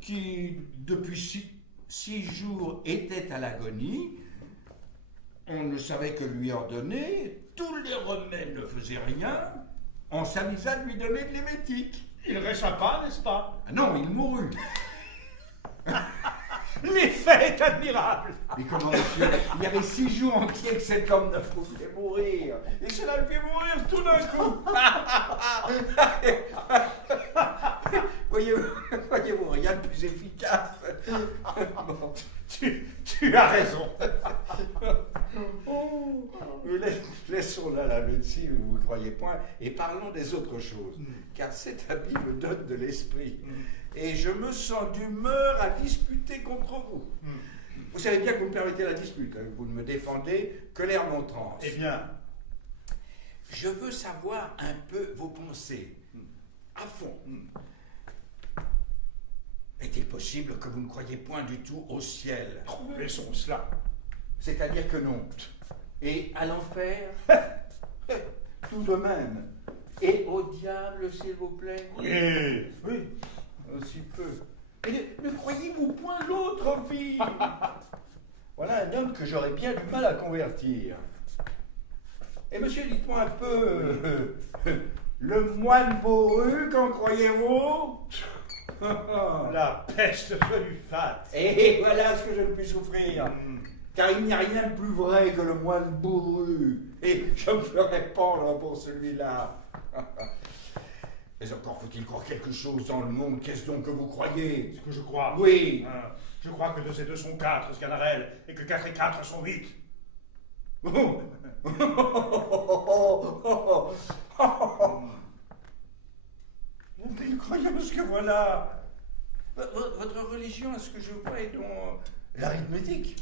qui, depuis 6 jours, était à l'agonie. On ne savait que lui ordonner. Tous les remèdes ne faisaient rien. On s'avisa de lui donner de l'émétique. Il réchappa, n'est-ce pas? Ah non, il mourut. L'effet est admirable. Mais comment, monsieur? Il y avait 6 jours entiers que cet homme ne pouvait mourir. Et cela le fait mourir tout d'un coup. Voyez-vous, rien de plus efficace. Bon. Tu as raison. Laissons là la médecine, vous ne croyez point, et parlons des autres choses. Car cet habit me donne de l'esprit. Et je me sens d'humeur à disputer contre vous. Vous savez bien que vous me permettez la dispute, hein, vous ne me défendez que les remontrances. Eh bien, je veux savoir un peu vos pensées, à fond. Est-il possible que vous ne croyez point du tout au ciel? laissons cela. C'est-à-dire que non. Et à l'enfer? Tout de même. Et au diable, s'il vous plaît? Oui, oui. Aussi peu. Et ne croyez-vous point l'autre vie? Voilà un homme que j'aurais bien du mal à convertir. Et monsieur, dites-moi un peu, le moine bourru, qu'en croyez-vous? La peste soit lui fat. Et voilà ce que je ne puis souffrir. Car il n'y a rien de plus vrai que le moine bourru. Et je me ferai pendre pour celui-là. Mais encore faut-il croire quelque chose dans le monde. Qu'est-ce donc que vous croyez? Ce que je crois. Oui. Je crois que 2 et 2 sont 4, Sganarelle, et que 4 et 4 sont 8. Une croyance que voilà. Votre religion, à ce que je vois, est dans l'arithmétique.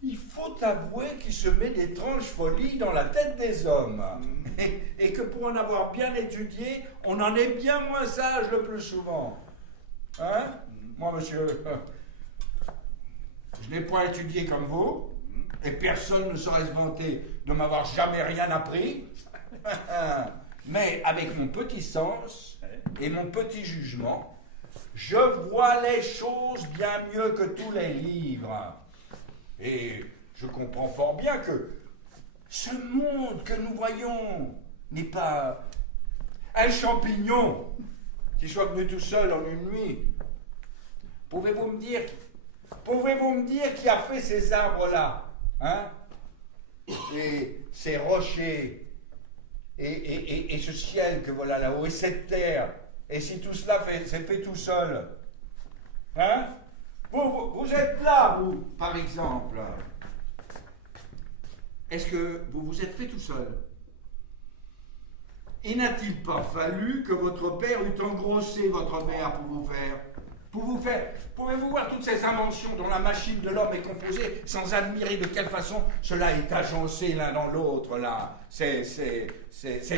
Il faut avouer qu'il se met d'étranges folies dans la tête des hommes. Et que pour en avoir bien étudié, on en est bien moins sage le plus souvent. Hein? Moi, monsieur, je n'ai point étudié comme vous, et personne ne saurait se vanter de m'avoir jamais rien appris. Mais avec mon petit sens et mon petit jugement, je vois les choses bien mieux que tous les livres. Et je comprends fort bien que ce monde que nous voyons n'est pas un champignon qui soit venu tout seul en une nuit. Pouvez-vous me dire qui a fait ces arbres-là, hein? Et ces rochers, et ce ciel que voilà là-haut, et cette terre, et si tout cela s'est fait tout seul, hein? Vous êtes là, vous, par exemple. Est-ce que vous vous êtes fait tout seul? Et n'a-t-il pas fallu que votre père eût engrossé votre mère pour vous faire, pouvez-vous voir toutes ces inventions dont la machine de l'homme est composée sans admirer de quelle façon cela est agencé l'un dans l'autre, là, ces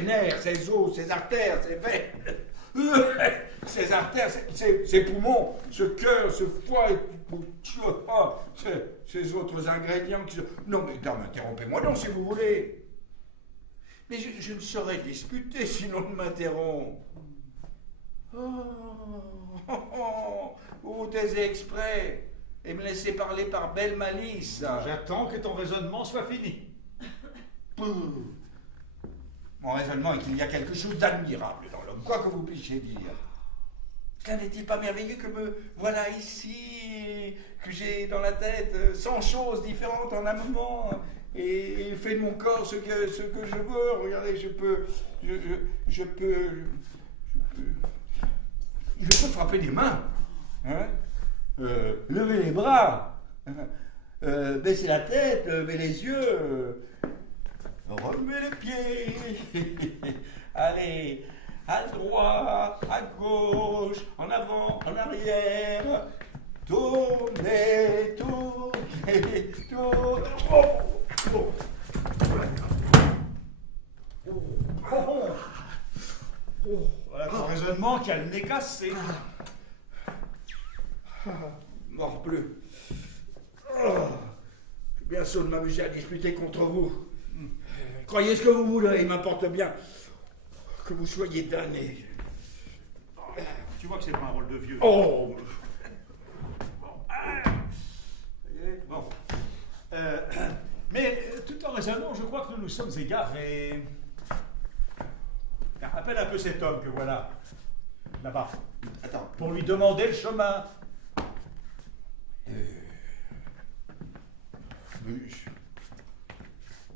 nerfs, ces os, ces artères, ces veines, ces artères, ces poumons, ce cœur, ce foie, ces autres ingrédients qui... Non, mais interrompez-moi donc si vous voulez. Mais je ne saurais disputer sinon de m'interrompre. Vous taisez exprès et me laissez parler par belle malice. J'attends que ton raisonnement soit fini. Mon raisonnement est qu'il y a quelque chose d'admirable dans l'homme, quoi que vous puissiez dire. Cela n'est-il pas merveilleux que me voilà ici, que j'ai dans la tête 100 choses différentes en un moment, et fait de mon corps ce que je veux. Regardez, je peux frapper des mains, hein, lever les bras, baisser la tête, lever les yeux, relever les pieds, allez, à droite, à gauche, en avant, en arrière, tourner, tourner, tourner. Voilà ton raisonnement qui a le nez cassé. Mort bleu. Je suis bien sot de m'amuser à disputer contre vous. Croyez ce que vous voulez, il m'importe bien que vous soyez damnés. Tu vois que c'est pas un rôle de vieux. Oh! Bon. Mais tout en raisonnant, je crois que nous nous sommes égarés. Appelle un peu cet homme que voilà, là-bas. Attends. Pour lui demander le chemin.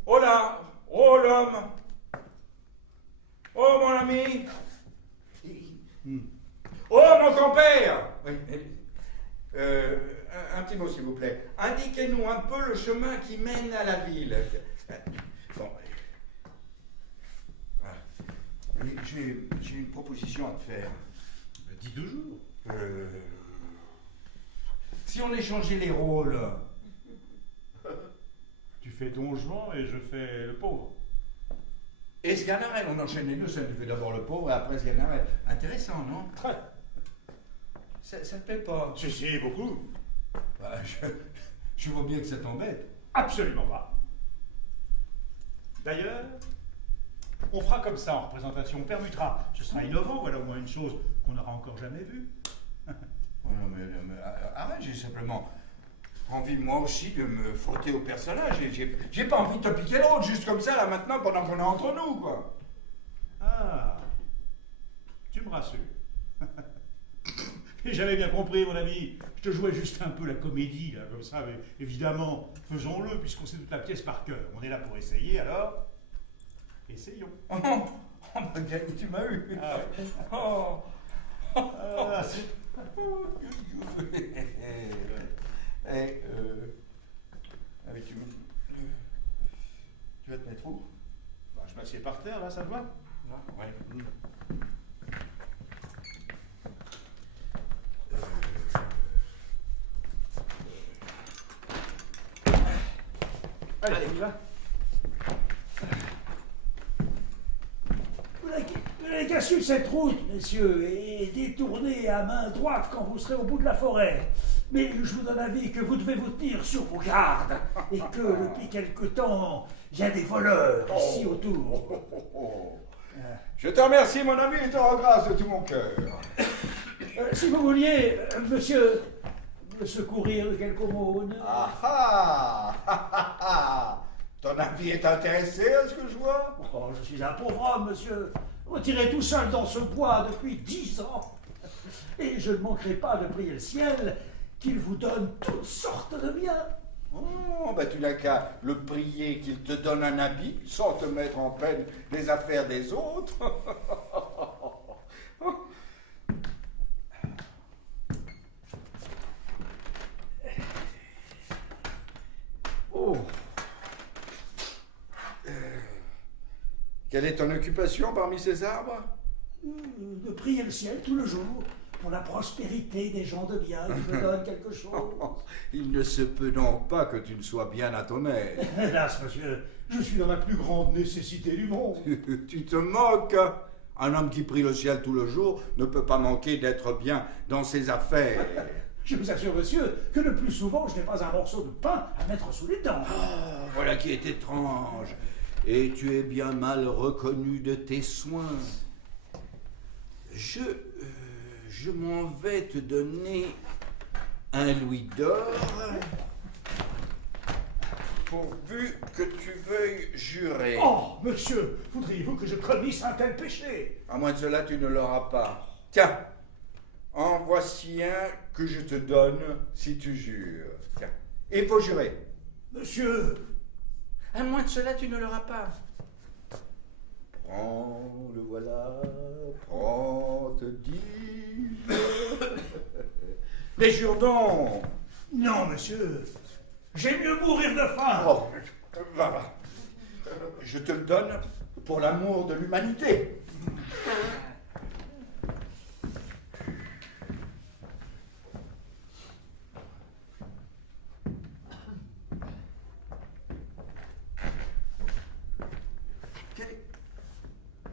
Oh là! Oh l'homme! Oh mon ami! Oh mon compère! Oui, un petit mot s'il vous plaît. Indiquez-nous un peu le chemin qui mène à la ville. Bon. J'ai une proposition à te faire. Dis toujours. Si on échangeait les rôles. Tu fais Don Juan et je fais le pauvre. Et Sganarelle, on enchaîne les deux, ça tu fais d'abord le pauvre et après Sganarelle. Intéressant, non? Très. Ça te plaît pas? Si, beaucoup. Bah, je vois bien que ça t'embête. Absolument pas. D'ailleurs, on fera comme ça en représentation, on permutera. Ce sera innovant, voilà au moins une chose qu'on n'aura encore jamais vue. Oh non, mais arrête, j'ai simplement envie moi aussi de me frotter au personnage. J'ai pas envie de te piquer l'autre juste comme ça là maintenant pendant qu'on est entre nous, quoi. Ah, tu me rassures. J'avais bien compris, mon ami. Je te jouais juste un peu la comédie, là, comme ça. Mais évidemment, faisons-le, puisqu'on sait toute la pièce par cœur. On est là pour essayer, alors essayons. Oh, bah, Gagné, tu m'as eu. Ah, ouais. Oh. Ah, c'est- Allez, tu vas te mettre où? Bah, je m'assieds par terre, là, ça te va? Non, ouais. Allez, on y va. Vous n'avez qu'à suivre cette route, messieurs, et détourner à main droite quand vous serez au bout de la forêt. Mais je vous donne avis que vous devez vous tenir sur vos gardes, et que depuis quelque temps, il y a des voleurs ici autour. Je te remercie, mon ami, et te rends grâce de tout mon cœur. Si vous vouliez, monsieur, me secourir de quelque aumône. Ton avis est intéressé à ce que je vois? Oh, je suis un pauvre homme, monsieur, retiré tout seul dans ce bois depuis 10 ans. Et je ne manquerai pas de prier le ciel qu'il vous donne toutes sortes de biens. Oh, bah tu n'as qu'à le prier qu'il te donne un habit sans te mettre en peine les affaires des autres. Oh. Quelle est ton occupation parmi ces arbres? De prier le ciel tout le jour pour la prospérité des gens de bien qui me donnent quelque chose. Il ne se peut donc pas que tu ne sois bien à ton aise. Hélas, monsieur, je suis dans la plus grande nécessité du monde. Tu te moques. Un homme qui prie le ciel tout le jour ne peut pas manquer d'être bien dans ses affaires. Je vous assure, monsieur, que le plus souvent, je n'ai pas un morceau de pain à mettre sous les dents. Voilà qui est étrange. Et tu es bien mal reconnu de tes soins. je m'en vais te donner un louis d'or, pourvu que tu veuilles jurer. Oh, monsieur, voudriez-vous que je commisse un tel péché? À moins de cela, tu ne l'auras pas. Tiens, en voici un que je te donne si tu jures. Tiens, il faut jurer. Monsieur, À moins de cela, tu ne l'auras pas. Prends, le voilà, prends, te dis-je. Mais jure donc. non, monsieur, j'ai mieux mourir de faim. Oh, va. Je te le donne pour l'amour de l'humanité.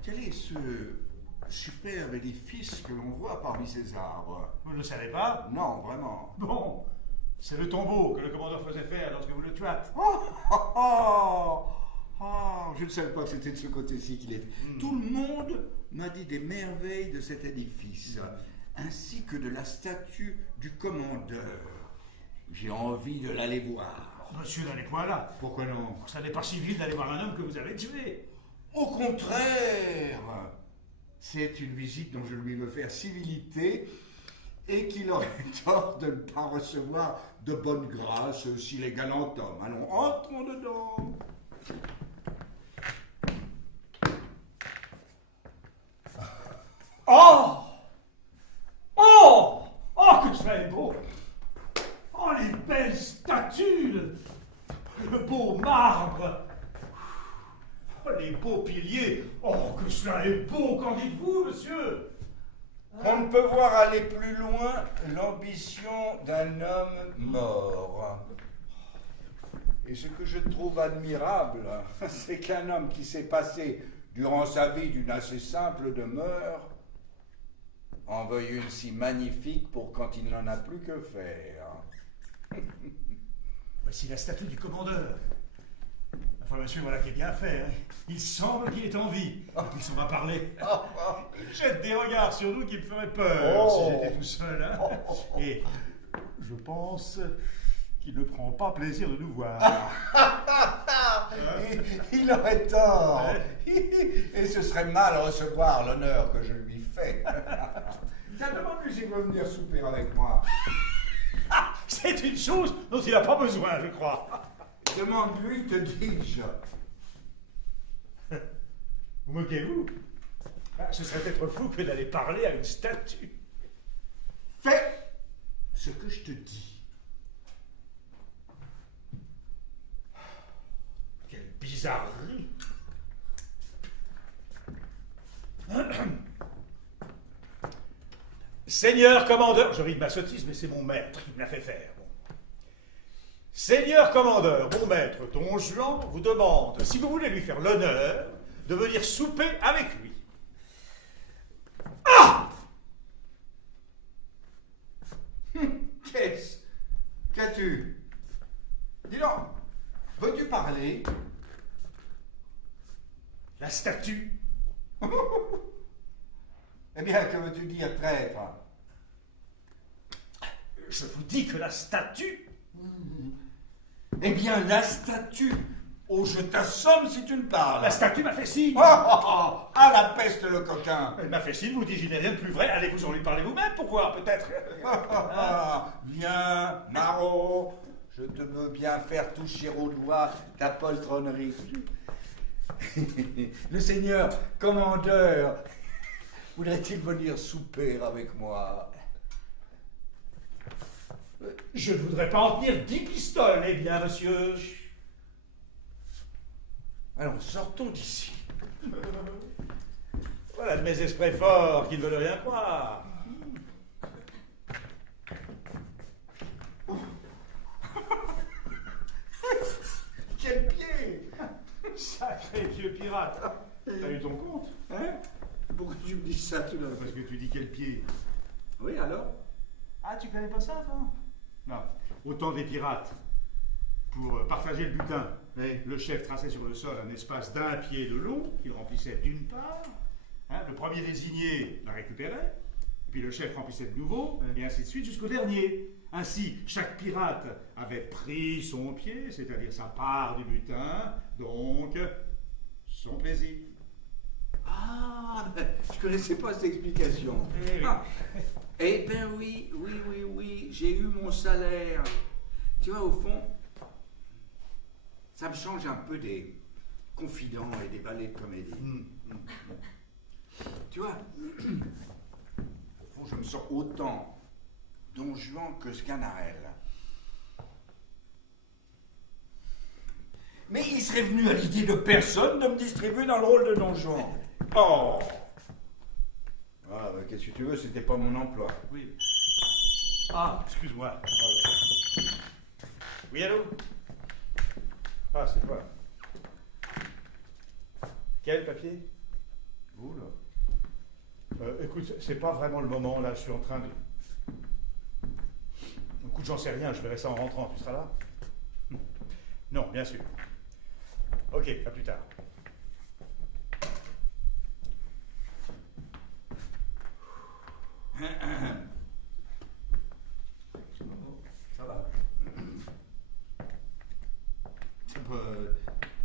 Quel est ce superbe édifice que l'on voit parmi ces arbres? Vous ne le savez pas? Non, vraiment. Bon, c'est le tombeau que le commandeur faisait faire lorsque vous le tuâtes. Je ne savais pas que c'était de ce côté-ci qu'il était. Tout le monde m'a dit des merveilles de cet édifice, ainsi que de la statue du commandeur. J'ai envie de l'aller voir. Monsieur, n'allez point là. Pourquoi non? Ça n'est pas civil d'aller voir un homme que vous avez tué. Au contraire, c'est une visite dont je lui veux faire civilité et qu'il aurait tort de ne pas recevoir de bonne grâce s'il est galant homme. Allons, entrons dedans. Oh! Oh! Oh, que cela est beau! Oh, les belles statues! Le beau marbre! Oh, les beaux piliers. Oh, que cela est beau, qu'en dites-vous, monsieur? On ne peut voir aller plus loin l'ambition d'un homme mort. Et ce que je trouve admirable, c'est qu'un homme qui s'est passé durant sa vie d'une assez simple demeure en veuille une si magnifique pour quand il n'en a plus que faire. Voici la statue du commandeur. Enfin, monsieur, voilà qui est bien fait. Hein. Il semble qu'il est en vie, qu'il saura parler. Il jette des regards sur nous qui me feraient peur si j'étais tout seul. Hein. Et je pense qu'il ne prend pas plaisir de nous voir. Il aurait tort. Et ce serait mal recevoir l'honneur que je lui fais. Tiens, demande-lui s'il veut venir souper avec moi. C'est une chose dont il n'a pas besoin, je crois. Demande-lui, te dis-je. Vous moquez-vous? Ce serait être fou que d'aller parler à une statue. Fais ce que je te dis. Quelle bizarrerie. Seigneur commandeur, je ris de ma sottise, mais c'est mon maître qui me l'a fait faire. Bon. Seigneur commandeur, mon maître, Don Juan vous demande si vous voulez lui faire l'honneur de venir souper avec lui. Ah! Qu'est-ce? Qu'as-tu? Dis donc, veux-tu parler? La statue. Eh bien, que veux-tu dire, traître? Je vous dis que la statue. Eh bien, la statue. Oh, je t'assomme si tu ne parles. La statue m'a fait signe. Ah, la peste, le coquin. Elle m'a fait signe, vous dit, je n'ai rien de plus vrai. Allez-vous en lui parler vous-même, pourquoi, peut-être. Viens, Marot. Je te veux bien faire toucher au doigt ta poltronnerie. Le seigneur commandeur voudrait-il venir souper avec moi? Je ne voudrais pas en tenir 10 pistoles, eh bien, monsieur. Allons, sortons d'ici. Voilà de mes esprits forts qui ne veulent rien croire. Quel pied! Sacré vieux pirate. T'as eu ton compte? Hein? Pourquoi tu me dis ça tout d'un coup? Parce que tu dis quel pied? Oui, alors? Ah, tu connais pas ça, toi? Non. Au temps des pirates, pour partager le butin, le chef traçait sur le sol un espace d'1 pied de long qu'il remplissait d'une part. Hein, le premier désigné la récupérait, Puis le chef remplissait de nouveau, et ainsi de suite jusqu'au dernier. Ainsi, chaque pirate avait pris son pied, c'est-à-dire sa part du butin, donc son plaisir. Ah, je connaissais pas cette explication. Eh oui. Ah, eh ben oui, j'ai eu mon salaire. Tu vois, au fond, ça me change un peu des confidents et des valets de comédie. Tu vois, au fond, je me sens autant Don Juan que Sganarelle. Mais il serait venu à l'idée de personne de me distribuer dans le rôle de Don Juan. Oh! Ah, bah, qu'est-ce que tu veux, c'était pas mon emploi. Oui. Ah, excuse-moi. Oui, allô? Ah, c'est quoi? Quel papier? Vous, là? Écoute, c'est pas vraiment le moment, là, je suis en train de... Écoute, j'en sais rien, je verrai ça en rentrant, tu seras là? Non, bien sûr. Ok, à plus tard. Ça va.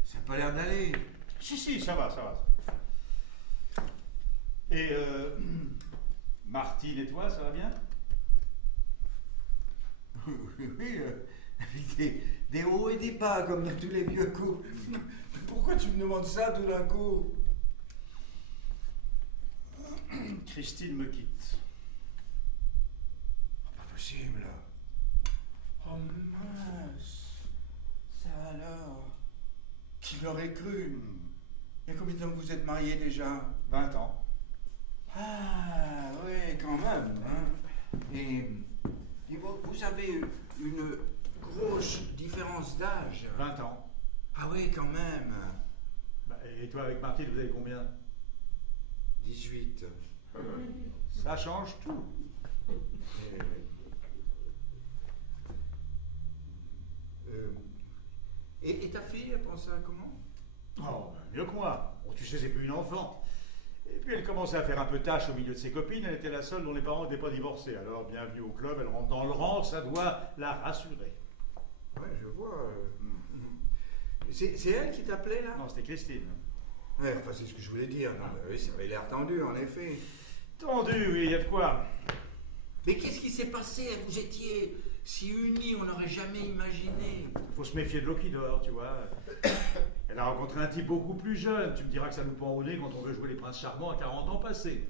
Ça a pas l'air d'aller. Si, ça va, ça va. Et, Martine et toi, ça va bien? Oui, avec des hauts et des bas, comme dans tous les vieux couples. Pourquoi tu me demandes ça tout d'un coup? Christine me quitte. Pas possible. Oh mince. Ça alors. Qui l'aurait cru? Il y a combien de temps que vous êtes mariés déjà? 20 ans. Ah, oui, quand même. Hein. Et vous avez une grosse différence d'âge. 20 ans. Ah oui, quand même. Bah, et toi, avec Martine, vous avez combien? 18. Ça change tout. Et ta fille, elle pense à comment? Oh, ben, mieux que moi. Bon, tu sais, c'est plus une enfant. Et puis elle commençait à faire un peu tâche au milieu de ses copines. Elle était la seule dont les parents n'étaient pas divorcés. Alors, bienvenue au club, elle rentre dans le rang, ça doit la rassurer. Ouais, je vois. C'est elle qui t'appelait là? Non, c'était Christine. Ouais, enfin, c'est ce que je voulais dire. Non, mais oui, ça avait l'air tendu, en effet. Tendu, oui, il y a de quoi. Mais qu'est-ce qui s'est passé? Vous étiez si unis, on n'aurait jamais imaginé. Faut se méfier de l'eau qui dort, tu vois. Elle a rencontré un type beaucoup plus jeune. Tu me diras que ça nous pend au nez quand on veut jouer les princes charmants à 40 ans passés.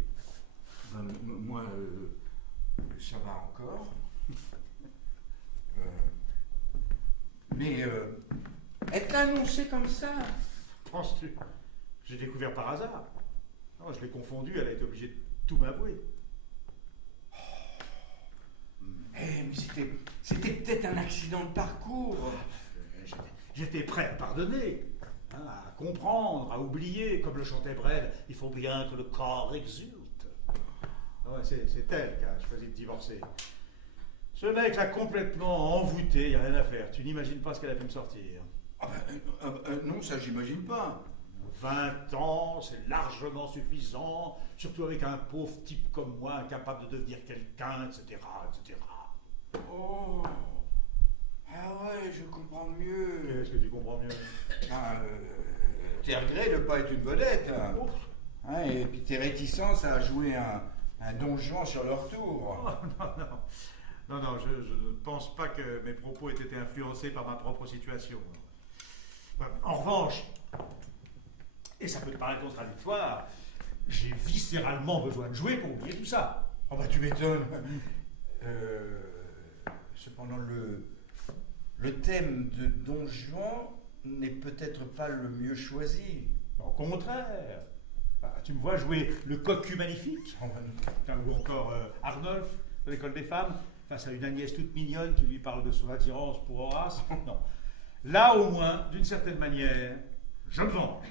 Moi, ça va encore. Mais elle t'a annoncé comme ça? Penses-tu? J'ai découvert par hasard. Non, je l'ai confondue, elle a été obligée de tout m'avouer. Mais c'était peut-être un accident de parcours. J'étais prêt à pardonner, hein, à comprendre, à oublier. Comme le chantait Brel, il faut bien que le corps exulte. Ah ouais, c'est elle qui a choisi de divorcer. Ce mec l'a complètement envoûté, il n'y a rien à faire. Tu n'imagines pas ce qu'elle a pu me sortir. Non, ça j'imagine pas. 20 ans, c'est largement suffisant, surtout avec un pauvre type comme moi, incapable de devenir quelqu'un, etc., etc. Oh. Ah ouais, je comprends mieux. Qu'est-ce que tu comprends mieux? Tes regrets de ne pas être une vedette. Hein, et puis tes réticences à jouer un Don Juan sur leur tour. Oh, non, je ne pense pas que mes propos aient été influencés par ma propre situation. En revanche, et ça peut te paraître contradictoire, j'ai viscéralement besoin de jouer pour oublier tout ça. Oh bah tu m'étonnes. Cependant, le thème de Don Juan n'est peut-être pas le mieux choisi. Au contraire. Tu me vois jouer le cocu magnifique, ou encore Arnolphe de l'école des femmes, face à une Agnès toute mignonne qui lui parle de son attirance pour Horace. Non. Là, au moins, d'une certaine manière, je me venge.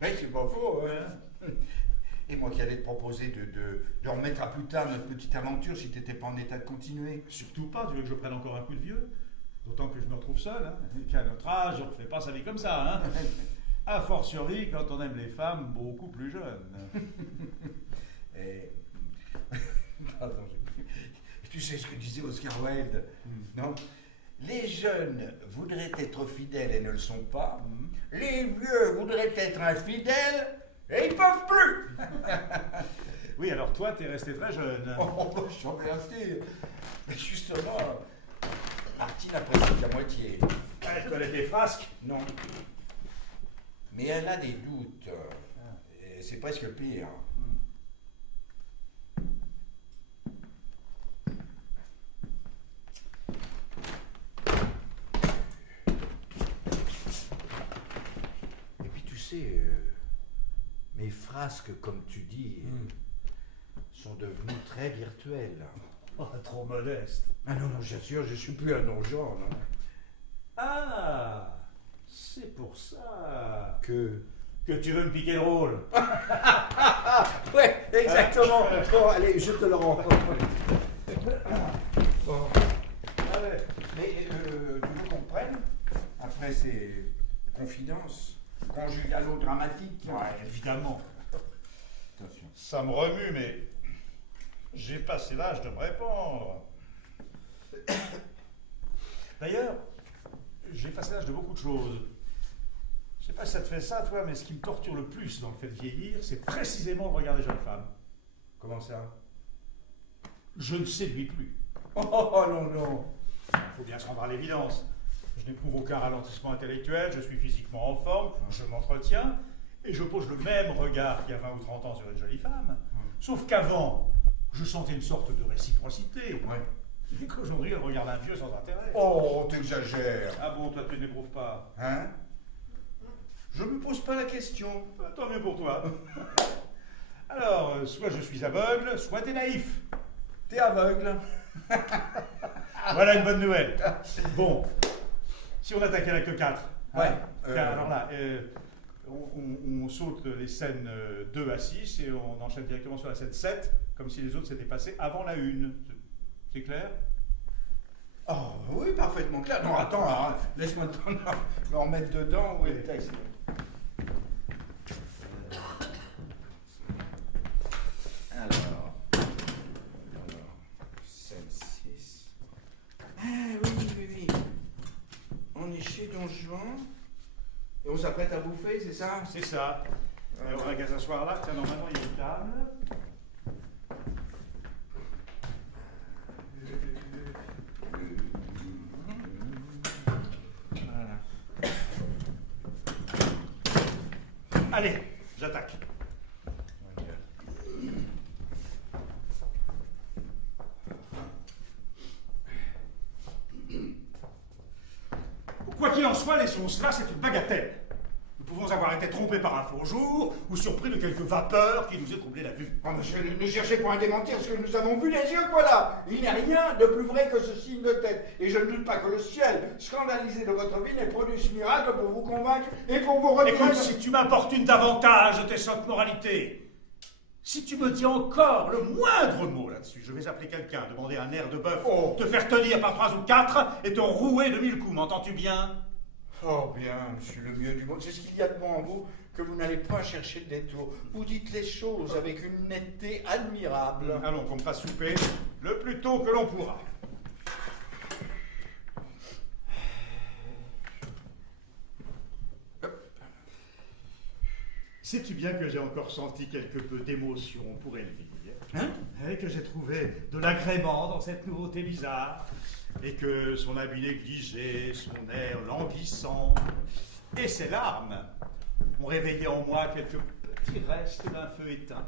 Oui, c'est pas faux. Hein. Et moi qui allais te proposer de remettre à plus tard notre petite aventure si tu n'étais pas en état de continuer. Surtout pas, tu veux que je prenne encore un coup de vieux? D'autant que je me retrouve seul, hein, et qu'à notre âge, on ne refait pas sa vie comme ça. Hein. A fortiori quand on aime les femmes beaucoup plus jeunes. Pardon, tu sais ce que disait Oscar Wilde, non? Les jeunes voudraient être fidèles et ne le sont pas. Les vieux voudraient être infidèles et ils peuvent plus. Oui, alors toi, t'es resté très jeune. Oh, je t'en remercie. Mais justement, Martine apprécie la moitié. Elle connaît tes frasques? Non. Mais elle a des doutes. Et c'est presque pire. Et puis tu sais, mes frasques, comme tu dis, sont devenues très virtuelles. Oh, trop modeste. Ah non, non, j'assure, je suis plus un non-genre, non. Ah, c'est pour ça Que... tu veux me piquer le rôle. Ouais, exactement. Bon, allez, je te le rends. Bon. Allez. Mais tu veux qu'on prenne, après ces confidences conjugalo-dramatiques? Ouais, évidemment. Attention. Ça me remue, mais j'ai passé l'âge de me répandre. D'ailleurs, j'ai passé l'âge de beaucoup de choses. Je sais pas si ça te fait ça, toi, mais ce qui me torture le plus dans le fait de vieillir, c'est précisément le regard des jeunes femmes. Comment ça? Je ne séduis plus. Oh non, non. Il faut bien se rendre à l'évidence. Je n'éprouve aucun ralentissement intellectuel, je suis physiquement en forme, je m'entretiens, et je pose le même regard qu'il y a 20 ou 30 ans sur une jolie femme. Sauf qu'avant, je sentais une sorte de réciprocité. Ouais. Et qu'aujourd'hui, elle regarde un vieux sans intérêt. Oh, t'exagères. Ah bon, toi, tu n'éprouves pas? Hein? Je me pose pas la question. Bah, tant mieux pour toi. Alors, soit je suis aveugle, soit t'es naïf. T'es aveugle. Voilà une bonne nouvelle. Bon, si on attaquait l'acte 4. Ouais. Alors là, on saute les scènes 2 à 6 et on enchaîne directement sur la scène 7, comme si les autres s'étaient passés avant la 1. C'est clair? Oh, oui, parfaitement clair. Non, attends, hein, laisse-moi me remettre dedans. Oui, le texte. Alors, scène 6. Ah oui, oui, oui. On est chez Don Juan et on s'apprête à bouffer, c'est ça? C'est ça. Et on va qu'à s'asseoir là. Tiens, normalement, il y a une table. Allez, j'attaque. Quoi qu'il en soit, laissons cela, c'est une bagatelle. Nous pouvons avoir été trompés par un faux jour ou surpris de quelques vapeurs qui nous aient troublé la vue. Oh, monsieur, ne cherchez pas à démentir ce que nous avons vu les yeux, voilà. Il n'y a rien de plus vrai que ce signe de tête. Et je ne doute pas que le ciel, scandalisé de votre vie, n'ait produit ce miracle pour vous convaincre et pour vous retirer... Écoute, si tu m'importunes davantage de tes sottes moralités, si tu me dis encore le moindre mot là-dessus, je vais appeler quelqu'un, demander un air de bœuf, te faire tenir par 3 ou 4 et te rouer de 1000 coups, m'entends-tu bien? Oh bien, monsieur, le mieux du monde, c'est ce qu'il y a de bon en vous, que vous n'allez pas chercher de détour. Vous dites les choses avec une netteté admirable. Allons, qu'on me fasse souper le plus tôt que l'on pourra. Sais-tu bien que j'ai encore senti quelque peu d'émotion pour Elvire, Hein? et que j'ai trouvé de l'agrément dans cette nouveauté bizarre, et que son habit négligé, son air languissant, et ses larmes ont réveillé en moi quelques petits restes d'un feu éteint.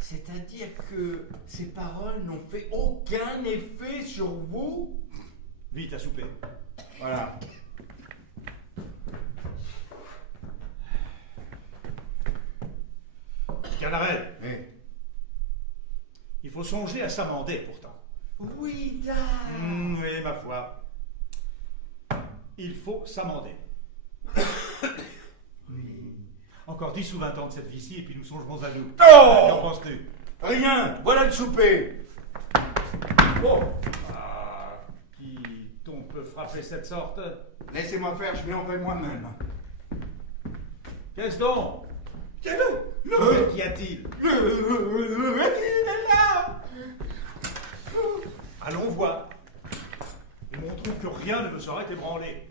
C'est-à-dire que ces paroles n'ont fait aucun effet sur vous? Vite, à souper. Voilà. Canaret, Oui. il faut songer à s'amender pourtant. Oui, da. Oui, ma foi. Il faut s'amender. Oui. Encore 10 ou 20 ans de cette vie-ci, et puis nous songerons à nous. Oh Qu'en penses-tu? Rien. Voilà le souper. Bon. Ah, qui donc peut frapper cette sorte? Laissez-moi faire, je m'y en vais moi-même. Qu'est-ce donc? C'est le... Qu'y a-t-il? Il est là. Allons voir. Et montrons que rien ne me saurait ébranler.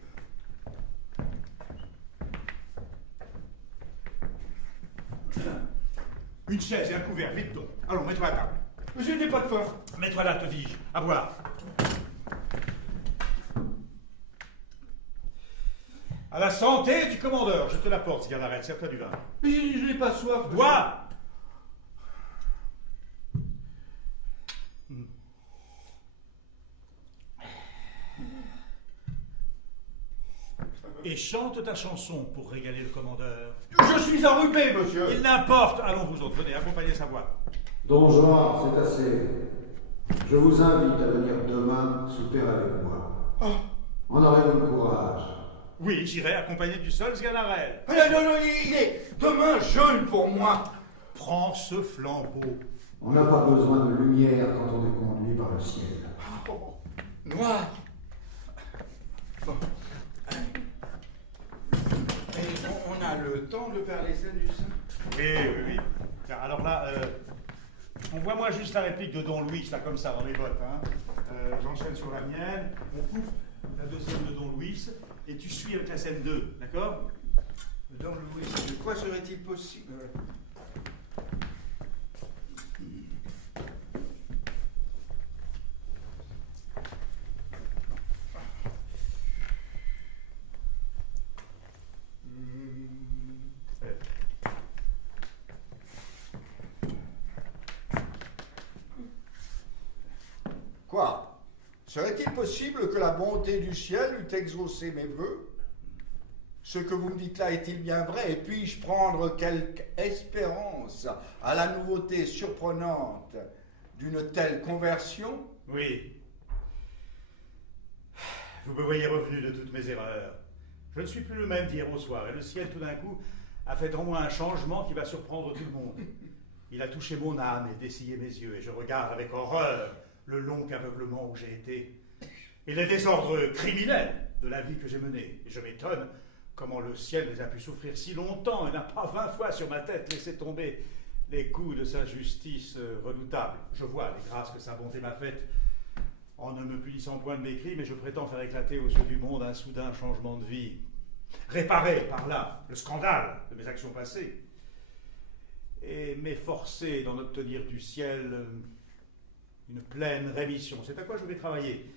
Une chaise et un couvert, vite donc. Allons, mets-toi à table. Je n'ai pas de faim. Mets-toi là, te dis-je. À boire. À la santé du commandeur. Je te l'apporte, Sganarelle. Sers-toi du vin. Mais je n'ai pas soif. Bois. Et chante ta chanson pour régaler le commandeur. Je suis enrhumé, monsieur. Il n'importe. Allons, vous autres, venez, accompagnez sa voix. Don Juan, c'est assez. Je vous invite à venir demain souper avec moi. En aurez-vous le courage? Oui, j'irai accompagné du seul Sganarelle. Non, il est demain jeûne pour moi. Prends ce flambeau. On n'a pas besoin de lumière quand on est conduit par le ciel. Noir. Bon. Et on a le temps de faire les scènes du sein. Oui. Alors là, envoie-moi juste la réplique de Don Luis, là, comme ça, dans les bottes. Hein. J'enchaîne sur la mienne, on coupe la deuxième de Don Luis, et tu suis avec la scène 2, d'accord? Don Luis, de quoi serait-il possible? Quoi? Serait-il possible que la bonté du ciel eût exaucé mes vœux? Ce que vous me dites là est-il bien vrai? Et puis-je prendre quelque espérance à la nouveauté surprenante d'une telle conversion? Oui. Vous me voyez revenu de toutes mes erreurs. Je ne suis plus le même d'hier au soir, et le ciel, tout d'un coup, a fait en moi un changement qui va surprendre tout le monde. Il a touché mon âme et dessillé mes yeux, et je regarde avec horreur le long aveuglement où j'ai été, et les désordres criminels de la vie que j'ai menée. Et je m'étonne comment le ciel les a pu souffrir si longtemps et n'a pas 20 fois sur ma tête laissé tomber les coups de sa justice redoutable. Je vois les grâces que sa bonté m'a faites en ne me punissant point de mes crimes, et je prétends faire éclater aux yeux du monde un soudain changement de vie, réparer par là le scandale de mes actions passées, et m'efforcer d'en obtenir du ciel une pleine rémission. C'est à quoi je vais travailler.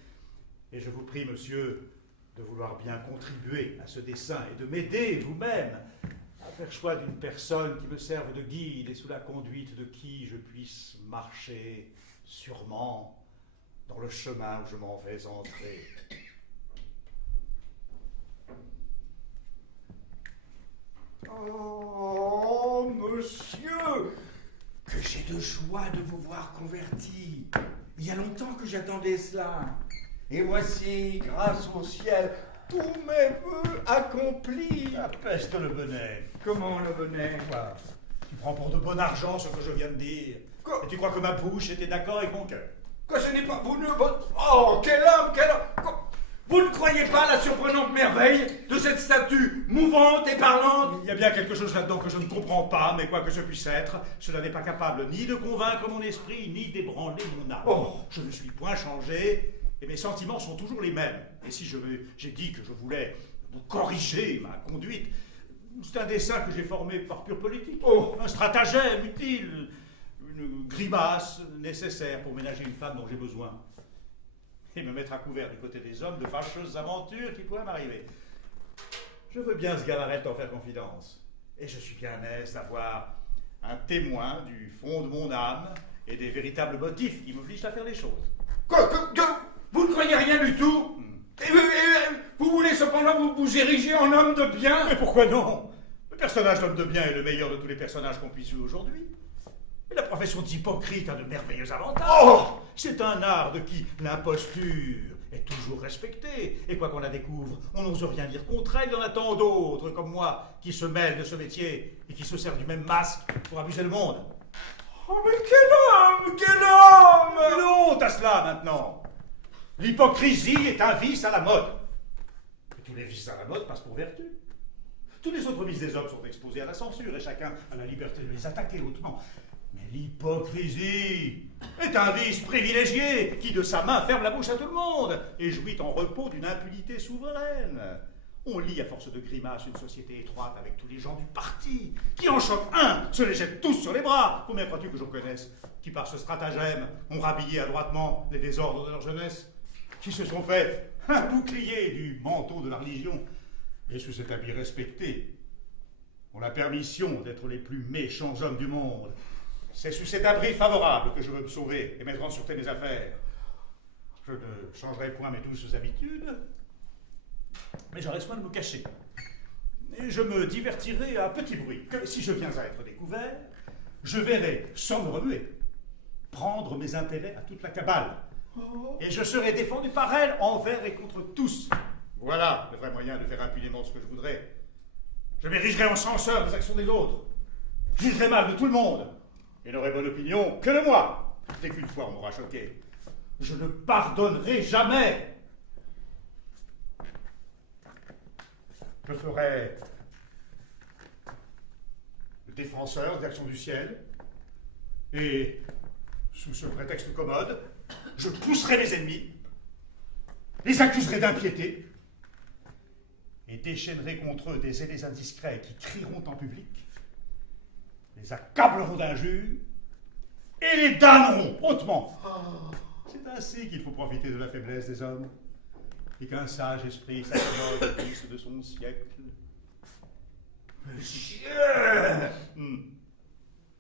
Et je vous prie, monsieur, de vouloir bien contribuer à ce dessein et de m'aider vous-même à faire choix d'une personne qui me serve de guide et sous la conduite de qui je puisse marcher sûrement dans le chemin où je m'en vais entrer. Oh, monsieur, que j'ai de joie de vous voir converti. Il y a longtemps que j'attendais cela. Et voici, grâce au ciel, tous mes vœux accomplis. La peste le bonnet. Comment le bonnet? Quoi? Tu prends pour de bon argent ce que je viens de dire. Quoi? Et tu crois que ma bouche était d'accord avec mon cœur? Que ce n'est pas vous ne... Oh, quel homme, quel homme! Quoi? Vous ne croyez pas à la surprenante merveille de cette statue mouvante et parlante? Il y a bien quelque chose là-dedans que je ne comprends pas, mais quoi que ce puisse être, cela n'est pas capable ni de convaincre mon esprit, ni d'ébranler mon âme. Oh. Je ne suis point changé, et mes sentiments sont toujours les mêmes. Et si j'ai dit que je voulais vous corriger ma conduite, c'est un dessein que j'ai formé par pure politique. Oh. Un stratagème utile, une grimace nécessaire pour ménager une femme dont j'ai besoin. Et me mettre à couvert du côté des hommes de fâcheuses aventures qui pourraient m'arriver. Je veux bien Sganarelle t'en faire confidence. Et je suis bien à l'aise d'avoir un témoin du fond de mon âme et des véritables motifs qui m'obligent à faire les choses. Quoi, vous ne croyez rien du tout? Et vous voulez cependant vous ériger en homme de bien? Mais pourquoi non? Le personnage d'homme de bien est le meilleur de tous les personnages qu'on puisse jouer aujourd'hui. Et la profession d'hypocrite a de merveilleux avantages. Oh! C'est un art de qui l'imposture est toujours respectée. Et quoi qu'on la découvre, on n'ose rien dire contre elle. Il y en a tant d'autres comme moi qui se mêlent de ce métier et qui se servent du même masque pour abuser le monde. Oh, mais quel homme! Quel homme! Mais non, t'as cela maintenant. L'hypocrisie est un vice à la mode. Et tous les vices à la mode passent pour vertu. Tous les autres vices des hommes sont exposés à la censure et chacun a la liberté de les attaquer hautement. Mais l'hypocrisie est un vice privilégié qui de sa main ferme la bouche à tout le monde et jouit en repos d'une impunité souveraine. On lit à force de grimaces une société étroite avec tous les gens du parti, qui en choquent un, se les jette tous sur les bras. Combien crois-tu que j'en connaisse, qui par ce stratagème ont rhabillé adroitement les désordres de leur jeunesse, qui se sont fait un bouclier du manteau de la religion, et sous cet habit respecté, ont la permission d'être les plus méchants hommes du monde. C'est sous cet abri favorable que je veux me sauver et mettre en sûreté mes affaires. Je ne changerai point mes douces habitudes, mais j'aurai soin de me cacher. Et je me divertirai à petit bruit, que si je viens à être découvert, je verrai, sans me remuer, prendre mes intérêts à toute la cabale. Et je serai défendu par elle envers et contre tous. Voilà le vrai moyen de faire impunément ce que je voudrais. Je m'érigerai en censeur des actions des autres, jugerai mal de tout le monde, et n'aurai bonne opinion que de moi. Dès qu'une fois on m'aura choqué, je ne pardonnerai jamais. Je ferai le défenseur des actions du ciel, et, sous ce prétexte commode, je pousserai les ennemis, les accuserai d'impiété, et déchaînerai contre eux des zélés indiscrets qui crieront en public, les accableront d'injures, et les damneront hautement. C'est ainsi qu'il faut profiter de la faiblesse des hommes, et qu'un sage esprit s'accommode au fils de son siècle. Monsieur,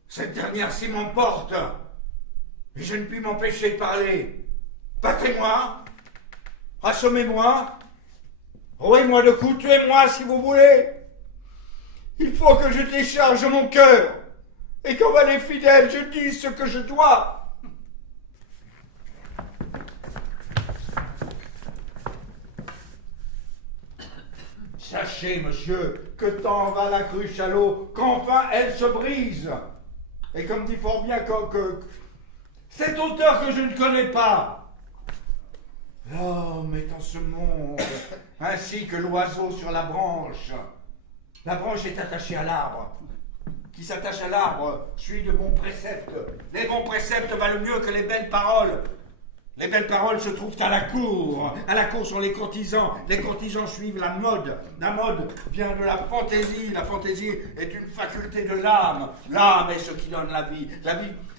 cette dernière-ci m'emporte, et je ne puis m'empêcher de parler. Battez-moi, assommez-moi, rouez-moi de coups, tuez-moi si vous voulez. Il faut que je décharge mon cœur, et qu'envers les fidèles je dise ce que je dois. Sachez, monsieur, que tant va la cruche à l'eau, qu'enfin elle se brise. Et comme dit fort bien que cet auteur que je ne connais pas, l'homme est en ce monde, ainsi que l'oiseau sur la branche. La branche est attachée à l'arbre. Qui s'attache à l'arbre suit de bons préceptes. Les bons préceptes valent mieux que les belles paroles. Les belles paroles se trouvent à la cour. À la cour sont les courtisans. Les courtisans suivent la mode. La mode vient de la fantaisie. La fantaisie est une faculté de l'âme. L'âme est ce qui donne la vie.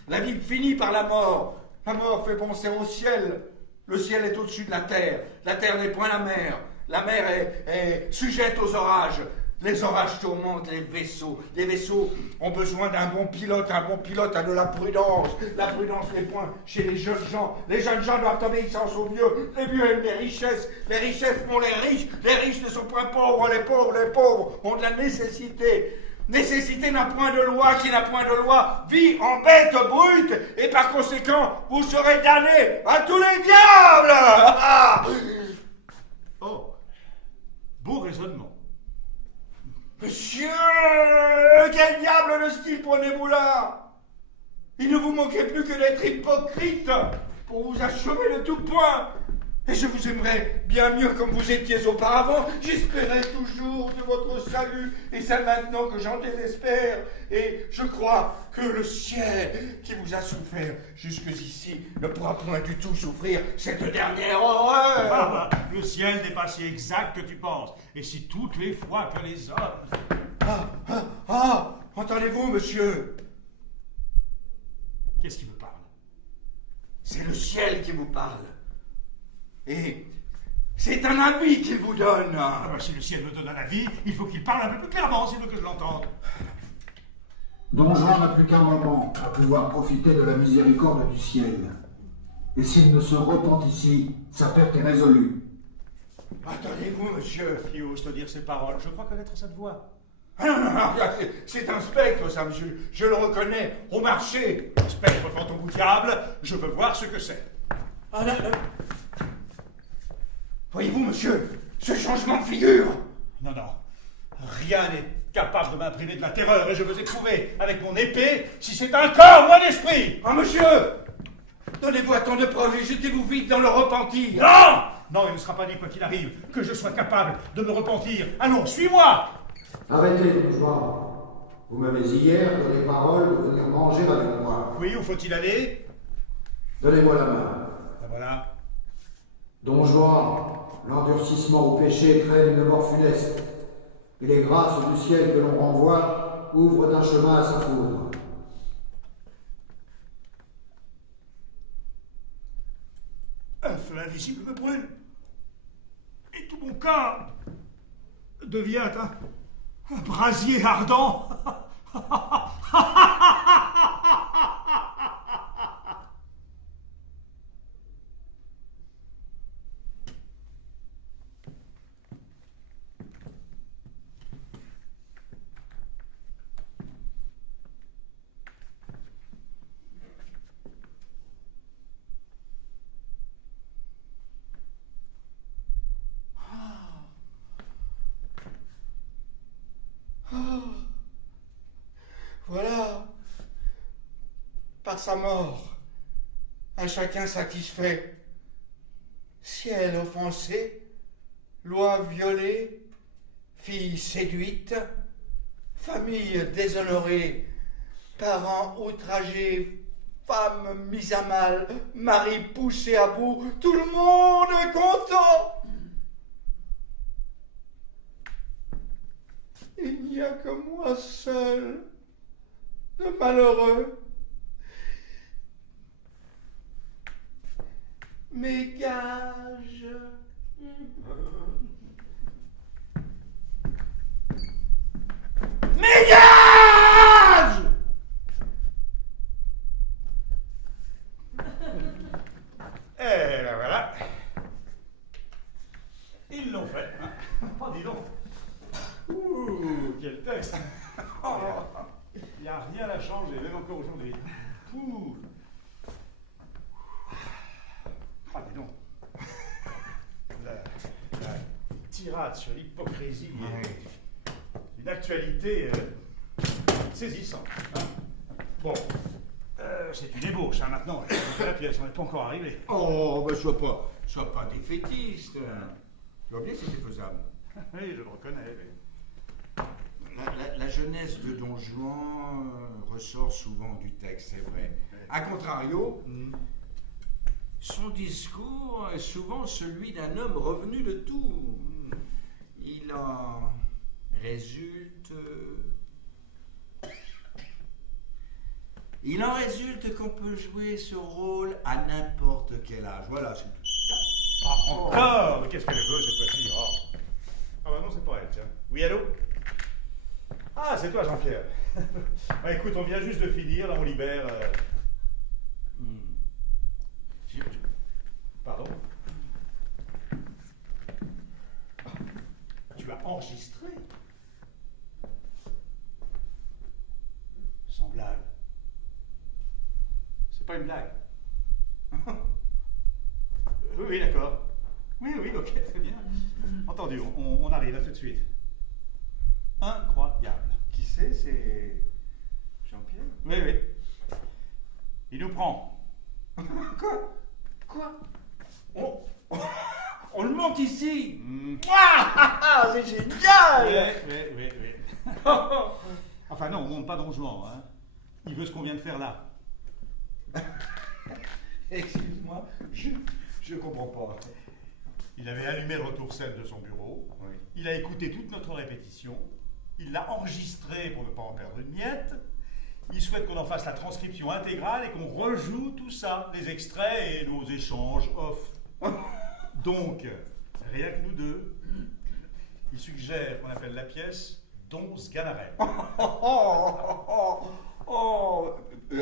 La vie finit par la mort. La mort fait penser au ciel. Le ciel est au-dessus de la terre. La terre n'est point la mer. La mer est sujette aux orages. Les orages tourmentent les vaisseaux. Les vaisseaux ont besoin d'un bon pilote. Un bon pilote a de la prudence. La prudence n'est point chez les jeunes gens. Les jeunes gens doivent obéissance aux vieux. Les vieux aiment les richesses. Les richesses font les riches. Les riches ne sont point pauvres. Les pauvres ont de la nécessité. Nécessité n'a point de loi. Qui n'a point de loi vit en bête brute. Et par conséquent, vous serez damnés à tous les diables. Oh, beau raisonnement. Monsieur, quel diable de style prenez-vous là? Il ne vous manquait plus que d'être hypocrite pour vous achever de tout point. Et je vous aimerais bien mieux comme vous étiez auparavant. J'espérais toujours de votre salut, et c'est maintenant que j'en désespère. Et je crois que le ciel qui vous a souffert jusqu'ici ne pourra point du tout souffrir cette dernière horreur. Le ciel n'est pas si exact que tu penses. Et si toutes les fois que les hommes... Entendez-vous, monsieur? Qu'est-ce qui vous parle? C'est le ciel qui vous parle. Et c'est un avis qu'il vous donne. Si le ciel me donne un avis, il faut qu'il parle un peu plus clairement s'il veut que je l'entende. Don Juan n'a plus qu'un moment à pouvoir profiter de la miséricorde du ciel. Et s'il ne se repent ici, sa perte est résolue. Attendez-vous, monsieur. Qui ose te dire ces paroles? Je crois connaître cette voix. C'est un spectre, ça, monsieur. Je le reconnais au marché. Un spectre fantôme ou diable, je veux voir ce que c'est. Voyez-vous, monsieur, ce changement de figure. Non, rien n'est capable de m'imprimer de la terreur et je veux éprouver avec mon épée si c'est un corps ou un esprit. Monsieur, donnez-vous à tant de preuves et jetez-vous vite dans le repentir. Non, il ne sera pas dit quoi qu'il arrive que je sois capable de me repentir. Allons, suis-moi. Arrêtez, Don Juan. Vous m'avez hier donné parole de venir manger avec moi. Oui, où faut-il aller? Donnez-moi la main. Ben voilà. Don Juan, l'endurcissement au péché crée une mort funeste, et les grâces du ciel que l'on renvoie ouvrent un chemin à sa foudre. Un feu invisible me brûle. Et tout mon corps devient un brasier ardent. Voilà. Par sa mort, un chacun satisfait. Ciel offensé, loi violée, fille séduite, famille déshonorée, parents outragés, femme mise à mal, mari poussé à bout, tout le monde est content. Il n'y a que moi seul, de malheureux. Mes gages. Mes gages! Et ben voilà. Ils l'ont fait. Hein. Oh, dis donc. Ouh, quel texte. Il n'y a rien à changer, même encore aujourd'hui. Ouh. Ah, dis donc. La tirade sur l'hypocrisie est une actualité saisissante. Hein. Bon, c'est une ébauche, hein, maintenant. La pièce, on n'est pas encore arrivé. Oh, ben sois pas défaitiste. Tu vois bien que c'était faisable. Oui, je le reconnais. Mais... La jeunesse de Don Juan ressort souvent du texte, c'est vrai. A contrario, son discours est souvent celui d'un homme revenu de tout. Il en résulte... Il en résulte qu'on peut jouer ce rôle à n'importe quel âge. Voilà, c'est tout. Ah, encore? Mais qu'est-ce qu'elle veut cette fois-ci? Oh. Ah bah non, c'est pas elle, tiens. Oui, allô? Ah, c'est toi, Jean-Pierre. Bah, écoute, on vient juste de finir, là, on libère... Pardon? Ah, tu as enregistré? Sans blague. C'est pas une blague. Oui, d'accord. Oui, ok, très bien. Entendu, on arrive là tout de suite. Incroyable. Qui c'est Jean-Pierre? Oui. Il nous prend. Quoi? On le monte ici. Ah, c'est génial. Oui. Enfin non, on monte pas Don Juan, hein. Il veut ce qu'on vient de faire là. Excuse-moi, je comprends pas. Il avait allumé le retour-scène de son bureau. Oui. Il a écouté toute notre répétition. Il l'a enregistré pour ne pas en perdre une miette. Il souhaite qu'on en fasse la transcription intégrale et qu'on rejoue tout ça, les extraits et nos échanges off. Donc, rien que nous deux, il suggère qu'on appelle la pièce Don Sganarelle.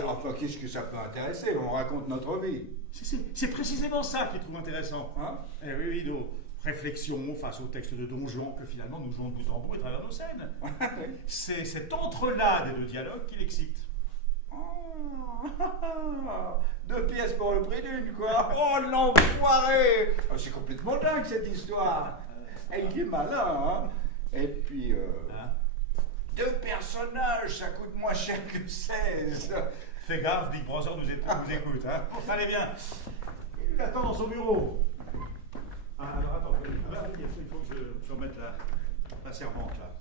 Enfin, qu'est-ce que ça peut intéresser? On raconte notre vie. C'est précisément ça qu'il trouve intéressant. Hein? Eh oui, nos réflexions face au texte de Don Juan que finalement nous jouons de bout en bout à travers nos scènes. C'est cet entre-là des deux dialogues qui l'excite. Deux pièces pour le prix d'une, quoi. Oh, l'enfoiré! C'est complètement dingue, cette histoire. Il est malin, hein? Et puis, Hein? deux personnages, ça coûte moins cher que 16. Fais gaffe, Big Brother nous écoute. Hein? Allez, bien. Il attend dans son bureau. Ah, alors attends, il faut que je remette la servante là.